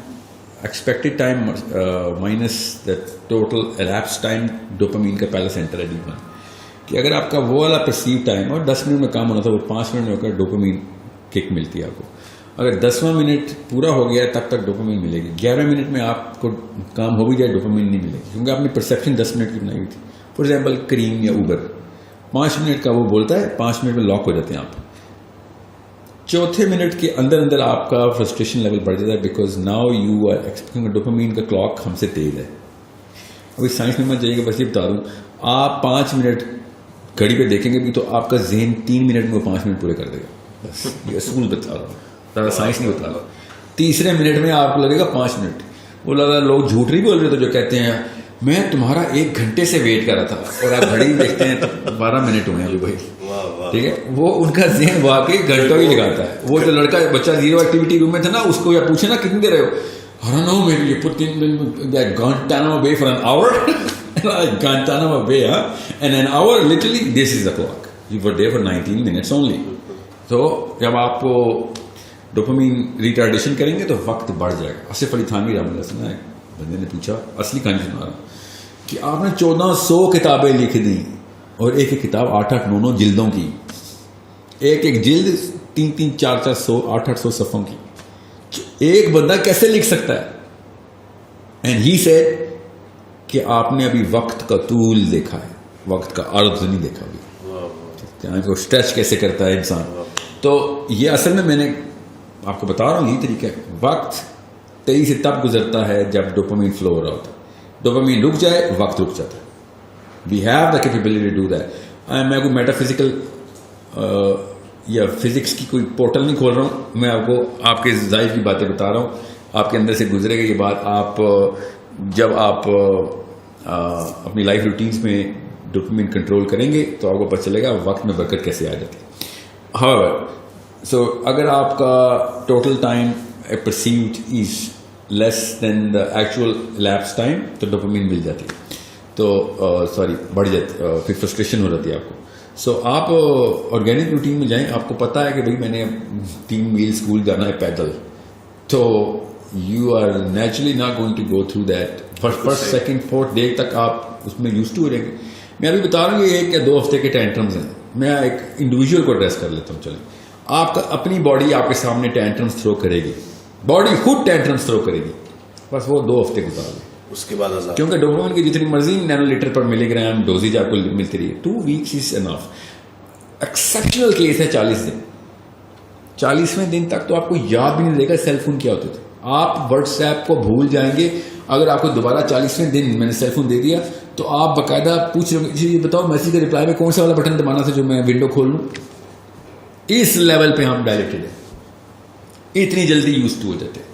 expected time minus the total elapsed time. Dopamine کا پہلا سینٹر ہے ڈی1, کہ اگر آپ کا وہ والا پرسیو ٹائم اور 10 منٹ میں کام ہونا تھا, وہ 5 منٹ میں ہو کر ڈوپامین کک ملتی ہے آپ کو. اگر 10واں منٹ پورا ہو گیا تب تک ڈوپامین ملے گی. 11ویں منٹ میں آپ کو کام ہو بھی جائے ڈوپامین نہیں ملے گی, کیونکہ آپ نے پرسیپشن 10 منٹ کی بنائی ہوئی تھی. فار ایگزامپل کریم یا اوبر 5 منٹ کا وہ بولتا ہے, 5 منٹ میں لاک ہو جاتے ہیں آپ. چوتھے منٹ کے اندر اندر آپ کا فرسٹریشن لیول بڑھ جاتا ہے, because now you are expecting dopamine کا کلاک ہم سے تیز ہے. ابھی سائنس میں مت جائیے گا, بس یہ بتا دوں, آپ 5 منٹ گھڑی پہ دیکھیں گے بھی تو آپ کا ذہن 3 منٹ میں وہ 5 منٹ پورے کر دے گا. بس یہ اصول بتا رہا ہوں, زیادہ سائنس نہیں بتا رہا. تیسرے منٹ میں آپ کو لگے گا 5 منٹ. وہ لگا لوگ جھوٹ نہیں بول رہے تو جو کہتے ہیں میں تمہارا 1 گھنٹے سے ویٹ کر رہا تھا, اور آپ گھڑی دیکھتے ہیں تو 12 منٹ ہوئے ہیں ابھی بھائی. ٹھیک ہے, وہ ان کا ذہن واقعی گھنٹوں ہی لگاتا ہے. وہ جو لڑکا بچہ زیرو ایکٹیویٹی روم میں تھا نا, اس کو یا پوچھے نا کتنی دیر رہے ہو, I don't know, maybe you put Guantanamo Bay for an hour. Guantanamo Bay, huh? And an hour, literally, this is the clock. You were there for 19 minutes only. تو جب آپ کو ڈوپامین ریٹارڈیشن کریں گے تو وقت بڑھ جائے گا. آصف علی تھانوی رحمۃ اللہ سنا ہے, بندے نے پوچھا, اصلی کہانی سنا رہا ہوں, کہ آپ نے 1400 کتابیں لکھ دیں اور ایک ایک کتاب 8-9 جلدوں کی, ایک جلد 3-3, 400, 800 صفحوں کی, ایک بندہ کیسے لکھ سکتا ہے؟ اینڈ ہی سیڈ کہ آپ نے ابھی وقت کا طول دیکھا ہے, وقت کا عرض نہیں دیکھا ابھی, کو اسٹریچ کیسے کرتا ہے انسان. تو یہ اصل میں نے آپ کو بتا رہا ہوں, یہی طریقہ ہے. وقت تیزی سے تب گزرتا ہے جب ڈوپامین فلو ہو رہا ہوتا ہے. ڈوپامین رک جائے, وقت رک جاتا ہے. We have the capability to do that. میں کوئی میٹا فزیکل یا فزکس کی کوئی پورٹل نہیں کھول رہا ہوں, میں آپ کو آپ کے ظاہر کی باتیں بتا رہا ہوں آپ کے اندر سے گزرے گا یہ بات. آپ جب آپ اپنی لائف روٹینز میں ڈوپامین کنٹرول کریں گے تو آپ کو پتہ چلے گا وقت میں برکت کیسے آ جاتی ہے. However, so اگر آپ کا total time perceived is less than the actual lapse time تو ڈوپامین مل جاتی ہے, تو بڑھ جاتی, پھر فرسٹریشن ہو جاتی ہے آپ کو. سو آپ آرگینک روٹین میں جائیں. آپ کو پتہ ہے کہ بھائی میں نے 3 میل اسکول جانا ہے پیدل, تو you are naturally not going to go through that. First second fourth day تک آپ اس میں یوز ٹو ہو رہیں گے. میں ابھی بتا رہا ہوں یہ 1 یا 2 ہفتے کے ٹینٹرمز ہیں. میں ایک انڈیویجول کو ایڈریس کر لیتا ہوں. چلیں, آپ کا اپنی باڈی آپ کے سامنے ٹینٹرمز تھرو کرے گی, باڈی خود ٹینٹرمز تھرو کرے گی, بس وہ 2 ہفتے گزار لیں. اس کے بعد کیونکہ ڈوپامین کی جتنی مرضی نینو لیٹر پر ملی گرام ڈوزیج آپ کو ملتی رہی ہے. 2 weeks از انف. ایکسیپشنل کیس ہے 40 دن. 40ویں دن تک تو آپ کو یاد بھی نہیں رہے گا سیل فون کیا ہوتے تھے. آپ واٹس ایپ کو بھول جائیں گے. اگر آپ کو دوبارہ 40ویں دن میں نے سیل فون دے دیا تو آپ باقاعدہ پوچھ رہے ہیں یہ بتاؤ میسیج کے رپلائی میں کون سا والا بٹن دبانا تھا جو میں ونڈو کھول لوں. اس لیول پہ ہم ڈائلیکٹڈ ہیں, اتنی جلدی یوز ٹو ہو جاتے ہیں.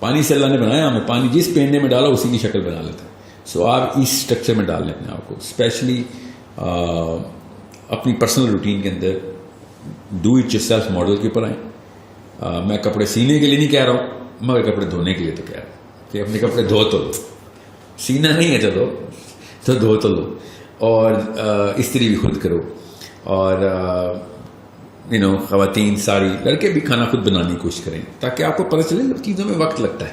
پانی سے اللہ نے بنایا ہمیں, پانی جس پینڈے میں ڈالا اسی کی شکل بنا لیتا ہے. سو آپ اس اسٹرکچر میں ڈال لیں اپنے آپ کو, اسپیشلی اپنی پرسنل روٹین کے اندر do it yourself model کے اوپر آئیں. میں کپڑے سینے کے لیے نہیں کہہ رہا ہوں, مگر کپڑے دھونے کے لیے تو کہہ رہا ہوں کہ اپنے کپڑے دھو تو لو. سینا نہیں ہے چلو تو دھو تو لو, اور استری بھی خود کرو. اور خواتین ساری لڑکے بھی کھانا خود بنانے کی کوشش کریں تاکہ آپ کو پتہ چلے چیزوں میں وقت لگتا ہے.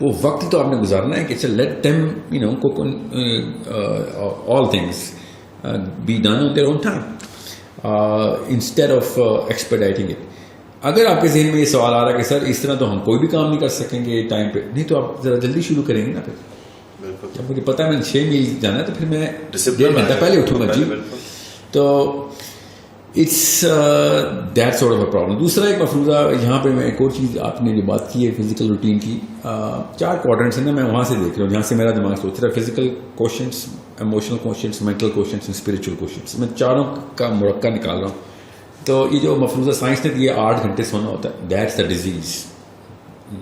وہ وقت تو آپ نے گزارنا ہے کہ چل let them cook all things be done on their own time instead of expediting it. اگر آپ کے ذہن میں یہ سوال آ رہا ہے کہ سر اس طرح تو ہم کوئی بھی کام نہیں کر سکیں گے ٹائم پہ, نہیں تو آپ ذرا جلدی شروع کریں گے نا. پھر جب مجھے پتا ہے میں 6 میل جانا ہے تو پھر میں 1.5 گھنٹہ پہلے اٹھوں گا. جی, تو it's that sort of a problem. دوسرا ایک مفروضہ یہاں پہ میں ایک اور چیز, آپ نے جو بات کی ہے فزیکل روٹین کی, 4 کوارٹرنٹس ہیں نا, میں وہاں سے دیکھ رہا ہوں جہاں سے میرا دماغ سوچ رہا ہے. Physical questions, emotional questions, mental questions, spiritual questions, میں چاروں کا مرکب نکال رہا ہوں. تو یہ جو مفروضہ سائنس نے دیا 8 گھنٹے سونا ہوتا ہے, that's the disease.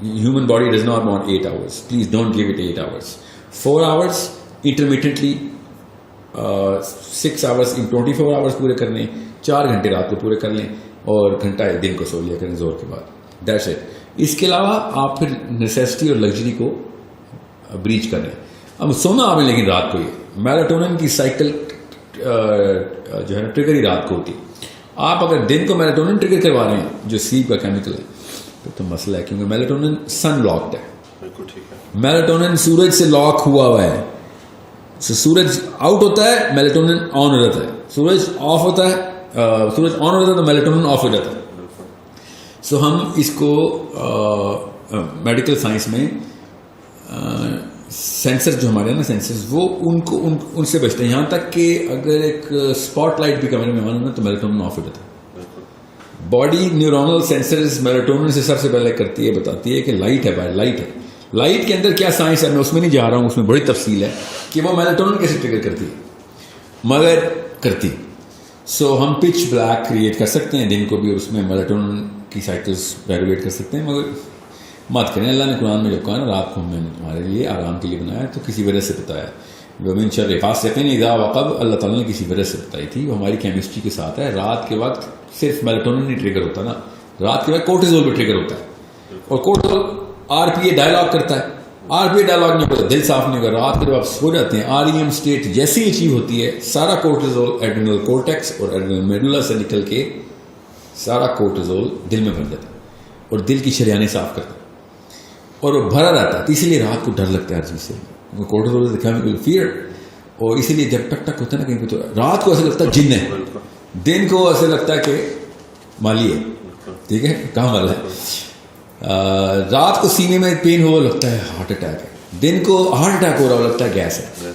Human body does not want 8 hours. Please don't give it 8 hours. 4 hours انٹرمیڈیٹلی, 6 hours in 24 hours پورے کر لیں, 4 گھنٹے رات کو پورے کر لیں, اور گھنٹہ ایک دن کو سو لیا کریں زور کے بعد. That's it. اس کے علاوہ آپ پھر نیسیسٹی اور لگژری کو بریچ کر رہے ہیں. اب سونا آپ نے لیکن رات کو, یہ میلاٹونن کی سائیکل جو ہے نا ٹریگر ہی رات کو ہوتی ہے. آپ اگر دن کو میلاٹونن ٹریگر کروا رہے ہیں جو سلیپ کا کیمیکل ہے تو مسئلہ ہے, کیونکہ میلاٹونن سن لاکڈ ہے. میلاٹونن سورج سے لاک ہوا ہے. سورج آؤٹ ہوتا ہے میلاٹونن آن ہو جاتا ہے, سورج آف ہوتا ہے, سورج آن ہو جاتا ہے تو میلاٹونن آف ہو جاتا ہے. سو ہم اس کو میڈیکل سائنس میں سینسر جو ہمارے ہیں نا سینسرز, وہ ان سے بچتے ہیں. یہاں تک کہ اگر ایک اسپاٹ لائٹ بھی کمرے میں آن ہونا تو میلاٹونن آف ہو جاتا ہے. باڈی نیورونل سینسرز میلاٹونن سے سب سے پہلے کرتی ہے, بتاتی ہے کہ لائٹ ہے, باہر لائٹ ہے. لائٹ کے اندر کیا سائنس ہے میں اس میں نہیں جا رہا ہوں, اس میں بڑی تفصیل ہے کہ وہ میلاٹونن کیسے ٹریگر کرتی ہے, مگر کرتی. سو ہم پچ بلیک کریٹ کر سکتے ہیں دن کو بھی, اور اس میں میلاٹونن کی سائیکلز ریگولیٹ کر سکتے ہیں, مگر مت کریں. اللہ نے قرآن میں جب کہا نا رات کو ہم نے ہمارے لیے آرام کے لیے بنایا تو کسی وجہ سے بتایا. ومن شر غاسق اذا وقب, اللہ تعالیٰ نے کسی وجہ سے بتائی تھی, وہ ہماری کیمسٹری کے ساتھ ہے. رات کے وقت صرف میلاٹونن نہیں ٹریگر ہوتا نا, رات کے وقت کورٹیزول بھی ٹریگر ہوتا ہے, اور کورٹیزول آر پی اے ڈائلاگ کرتا ہے. آر پی اے ڈائلاگ نہیں ہوتا, دل صاف نہیں ہوگا. رات کو جب آپ سو جاتے ہیں آر ای ایم اسٹیٹ جیسی اچیو ہوتی ہے, سارا کورٹیزول ایڈرینل کورٹیکس اور ایڈرینل میڈولا سے نکل کے سارا کورٹیزول دل میں بھر جاتا ہے اور دل کی شریانیں صاف کرتا ہے, اور وہ بھرا رہتا ہے. اسی لیے رات کو ڈر لگتا ہے ہر چیز سے, کورٹیزول سے کیمیکل فیئر, اور اسی لیے جب ٹک ٹک ہوتا ہے نا کہیں پہ تو رات کو ایسا لگتا ہے جن ہے, دن کو ایسا لگتا ہے کہ مالی ہے, ٹھیک ہے, کام والا ہے. رات کو سینے میں پین ہوا لگتا ہے ہارٹ اٹیک ہے, دن کو ہارٹ اٹیک ہو رہا لگتا ہے گیس ہے,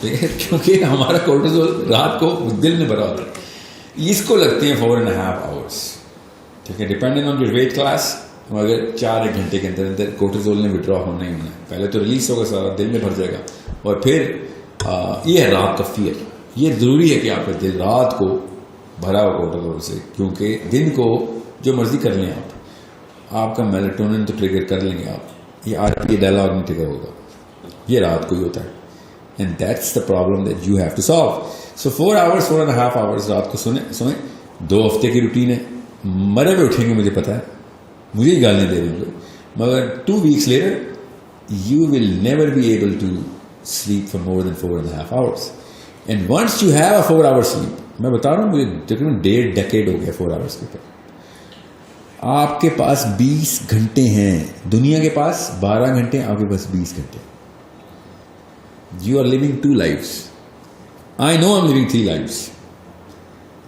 ٹھیک ہے, کیونکہ ہمارا کورٹیزول رات کو دل میں بھرا ہوتا ہے. اس کو لگتے ہیں 4.5 hours, ٹھیک ہے, depending on your weight class. مگر 4 گھنٹے کے اندر اندر کورٹیزول نے وڈرا ہونا ہی ہونا ہے. پہلے تو ریلیز ہوگا, سارا دل میں بھر جائے گا, اور پھر یہ ہے رات کا فیئر. یہ ضروری ہے کہ آپ کا دل رات کو بھرا ہوا کورٹیزول سے, کیونکہ دن کو جو مرضی کر لیں آپ کا میلاٹونن تو ٹریگر کر لیں گے آپ, یہ آپ یہ ڈائلاگ نہیں ٹگر ہوگا, یہ رات کو ہی ہوتا ہے. And that's the problem that you have to solve. So 4 hours 4.5 hours رات کو سوئیں. 2 ہفتے کی روٹین ہے, مرے میں اٹھیں گے مجھے پتا ہے, مجھے ہی گالیاں دے رہے ہوں گے, مگر 2 weeks later you will never be able to sleep for more than 4.5 hours. And once you have a 4 hour sleep, میں بتا رہا ہوں مجھے تقریباً 1.5 decade ہو گیا 4 hours کے اوپر. آپ کے پاس 20 گھنٹے ہیں, دنیا کے پاس 12 گھنٹے, آپ کے پاس 20 گھنٹے. You are living 2 lives. I know I'm living 3 lives.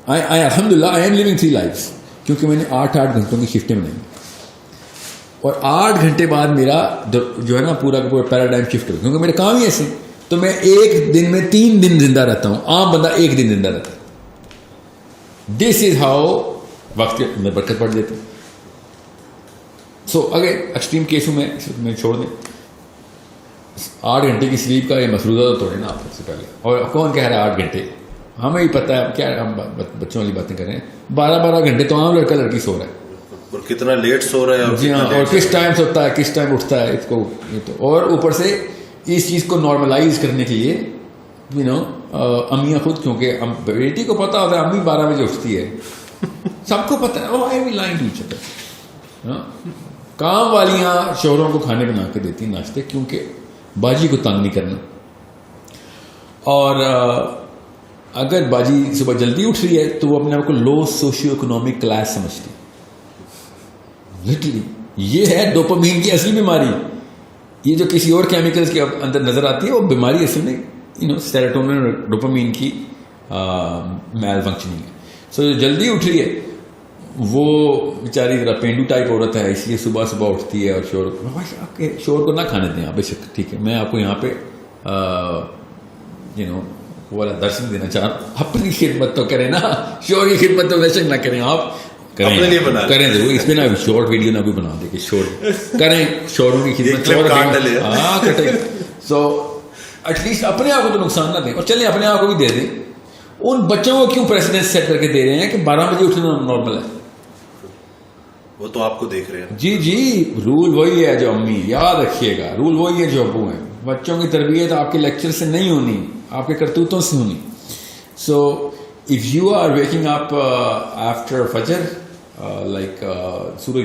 I alhamdulillah I am living 3 lives, کیونکہ میں نے 8 گھنٹوں کی شفٹیں بنائی, اور 8 گھنٹے بعد میرا جو ہے نا پورا کا پورا پیراڈائم شفٹ ہو, کیونکہ میرے کام ہی ایسے. تو میں ایک دن میں 3 دن زندہ رہتا ہوں, عام بندہ 1 دن زندہ رہتا ہے. دس از ہاؤ وقت میں برکت پڑ دیتا ہوں. سو اگر ایکسٹریم کیسوں میں چھوڑ دیں 8 گھنٹے کی سلیپ کا یہ مسودہ تو توڑے نا آپ سب سے پہلے. اور کون کہہ رہا ہے 8 گھنٹے, ہمیں ہی پتہ ہے کیا, ہم بچوں والی باتیں کر رہے ہیں. 12 گھنٹے تو عام لڑکا لڑکی سو رہا ہے, اور کتنا لیٹ سو رہا ہے. جی ہاں, اور کس ٹائم سوتا ہے, کس ٹائم اٹھتا ہے, اس کو یہ تو. اور اوپر سے اس چیز کو نارملائز کرنے کے لیے امیاں خود, کیونکہ بیٹی کو پتا ہوتا ہے امی 12 بجے اٹھتی ہے, سب کو پتا ہے. کام والیاں شوہروں کو کھانے بنا کے دیتی ناشتے, کیونکہ باجی کو تنگ نہیں کرنا. اور اگر باجی صبح جلدی اٹھ رہی ہے تو وہ اپنے آپ کو لو سوشیو اکنامک کلاس سمجھتی. لٹرلی یہ ہے ڈوپامین کی اصلی بیماری. یہ جو کسی اور کیمیکلز کے اندر نظر آتی ہے وہ بیماری اصل میں سیروٹونن اور ڈوپامین کی میل فنکشننگ ہے. سو جو جلدی اٹھ رہی ہے وہ بیچاری ذرا پینڈو ٹائپ عورت ہے, اس لیے صبح اٹھتی ہے. اور شور کو نہ کھانے دیں آپ, بے شک ٹھیک ہے. میں آپ کو یہاں پہ وہ والا درس نہیں دینا چاہ رہا ہوں. اپنی خدمت تو کریں نا, شور کی خدمت تو بے شک نہ کریں آپ, کریں ضرور. اس پہ نا شارٹ ویڈیو نہ بھی بنا دے کہ شور کریں, شوروں کی خدمت کٹیں. سو ایٹ لیسٹ اپنے آپ کو تو نقصان نہ دیں, اور چلیں اپنے آپ کو بھی دے دیں. ان بچوں کو کیوں پریسیڈنس سیٹ کر کے دے رہے ہیں کہ 12 بجے اٹھنا نارمل ہے؟ وہ تو آپ کو دیکھ رہے ہیں. جی رول وہی ہے جو امی, یاد رکھیے گا, رول وہی ہے جو ابو ہیں. بچوں کی تربیت آپ کے لیکچر سے نہیں ہونی, آپ کے کرتوتوں سے ہونی. So if you are waking up after Fajr, like سورج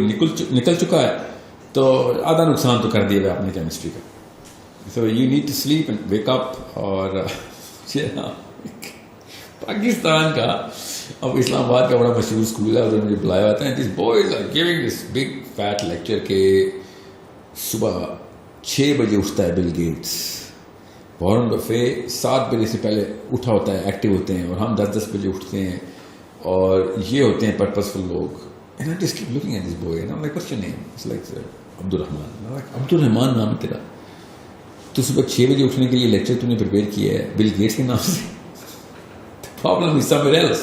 نکل چکا ہے, تو آدھا نقصان تو کر دیا گیا اپنے کیمسٹری کا. So you need to sleep and wake up. اور پاکستان کا اب اسلام آباد کا بڑا مشہور اسکول ہے, ادھر مجھے بلایا جاتا ہے. This boys are giving this big fat lecture کہ صبح 6 بجے اٹھتا ہے بل گیٹس, وارن بفے 7 بجے سے پہلے اٹھا ہوتا ہے, ایکٹیو ہوتے ہیں, اور ہم 10 بجے اٹھتے ہیں, اور یہ ہوتے ہیں پرپسفل لوگ. And I just keep looking at this boy, and I like what's your name? It's like Abdur Rahman. عبد الرحمان نام ہے تیرا, تو صبح 6 بجے اٹھنے کے لیے لیکچر تم نے پریپیئر کیا ہے بل گیٹس کے نام سے. Problem is somewhere else.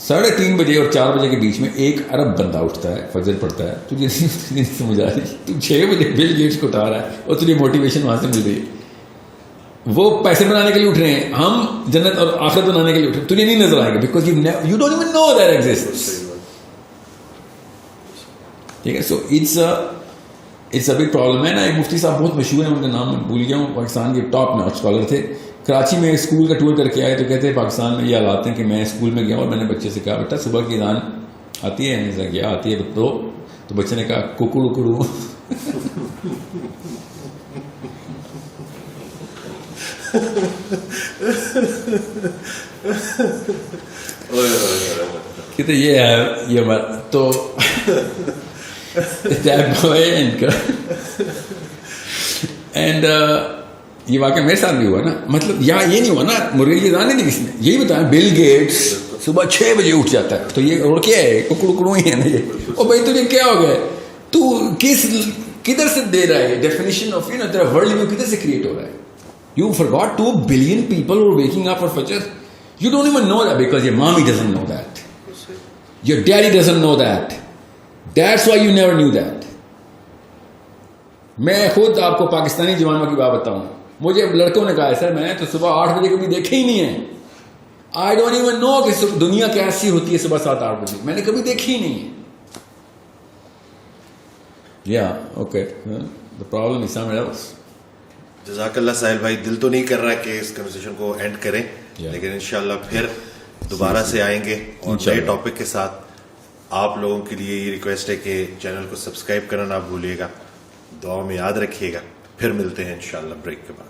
3:30 بجے اور 4 بجے کے بیچ میں 1 ارب بندہ اٹھتا ہے, فجر پڑتا ہے. تجھے نہیں سمجھ آ رہی, تم 6 بجے بل گیٹس کو اٹھا رہا ہے, اور تجھے موٹیویشن وہاں سے مل رہی ہے. وہ پیسے بنانے کے لیے اٹھ رہے ہیں, ہم جنت اور آخرت بنانے کے لیے اٹھ رہے ہیں. تجھے نہیں نظر آئے گا because you don't even know that exists. ٹھیک ہے. So it's a big problem ہے نا. ایک مفتی صاحب بہت مشہور ہیں, ان کا نام بھول گیا ہوں, پاکستان کے ٹاپ ناچ اسکالر تھے. کراچی میں اسکول کا ٹور کر کے آئے تو کہتے ہیں پاکستان میں یہ حالات ہیں کہ میں اسکول میں گیا اور میں نے بچے سے کہا بیٹا صبح کی اذان آتی ہے, میں نے کیا آتی ہے تو بچے نے کہا ککڑو کڑو. کہتے یہ ہے یہ بات تو اینڈ یہ واقعہ میرے ساتھ بھی ہوا نا. مطلب یہاں یہ نہیں ہوا نا, مرغے کی اذان نہیں دی کس نے, یہی بتایا بل گیٹس صبح 6 بجے اٹھ جاتا ہے. تو یہ اور کیا ہے, ککڑو کڑو ہی ہے نا یہ. اور بھائی تجھے کیا ہو گیا, تو کدھر سے دے رہا ہے ڈیفینیشن آف تیرا ورلڈ ویو کدھر سے کریٹ ہو رہا ہے. You forgot 2 billion people who are waking up for Fajr. You don't even know that because your mommy doesn't know that. Your daddy doesn't know that. That's why you never knew that. میں خود آپ کو پاکستانی جوانوں کی بات بتاؤں, مجھے لڑکوں نے کہا ہے سر میں تو صبح 8 بجے کبھی دیکھے ہی نہیں ہے. I don't even know کہ دنیا کیسی ہوتی ہے صبح 7-8 بجے, میں نے کبھی دیکھی ہی نہیں ہے. Yeah, okay. The problem is somewhere else. جزاک اللہ ساحل بھائی. دل تو نہیں کر رہا کہ اس کنورسیشن کو اینڈ کریں, لیکن انشاءاللہ پھر دوبارہ سے آئیں گے اور نئے ٹاپک کے ساتھ. آپ لوگوں کے لیے یہ ریکویسٹ ہے کہ چینل کو سبسکرائب کرنا نہ بھولیے گا, دعا میں یاد رکھیے گا. پھر ملتے ہیں انشاءاللہ بریک کے بعد.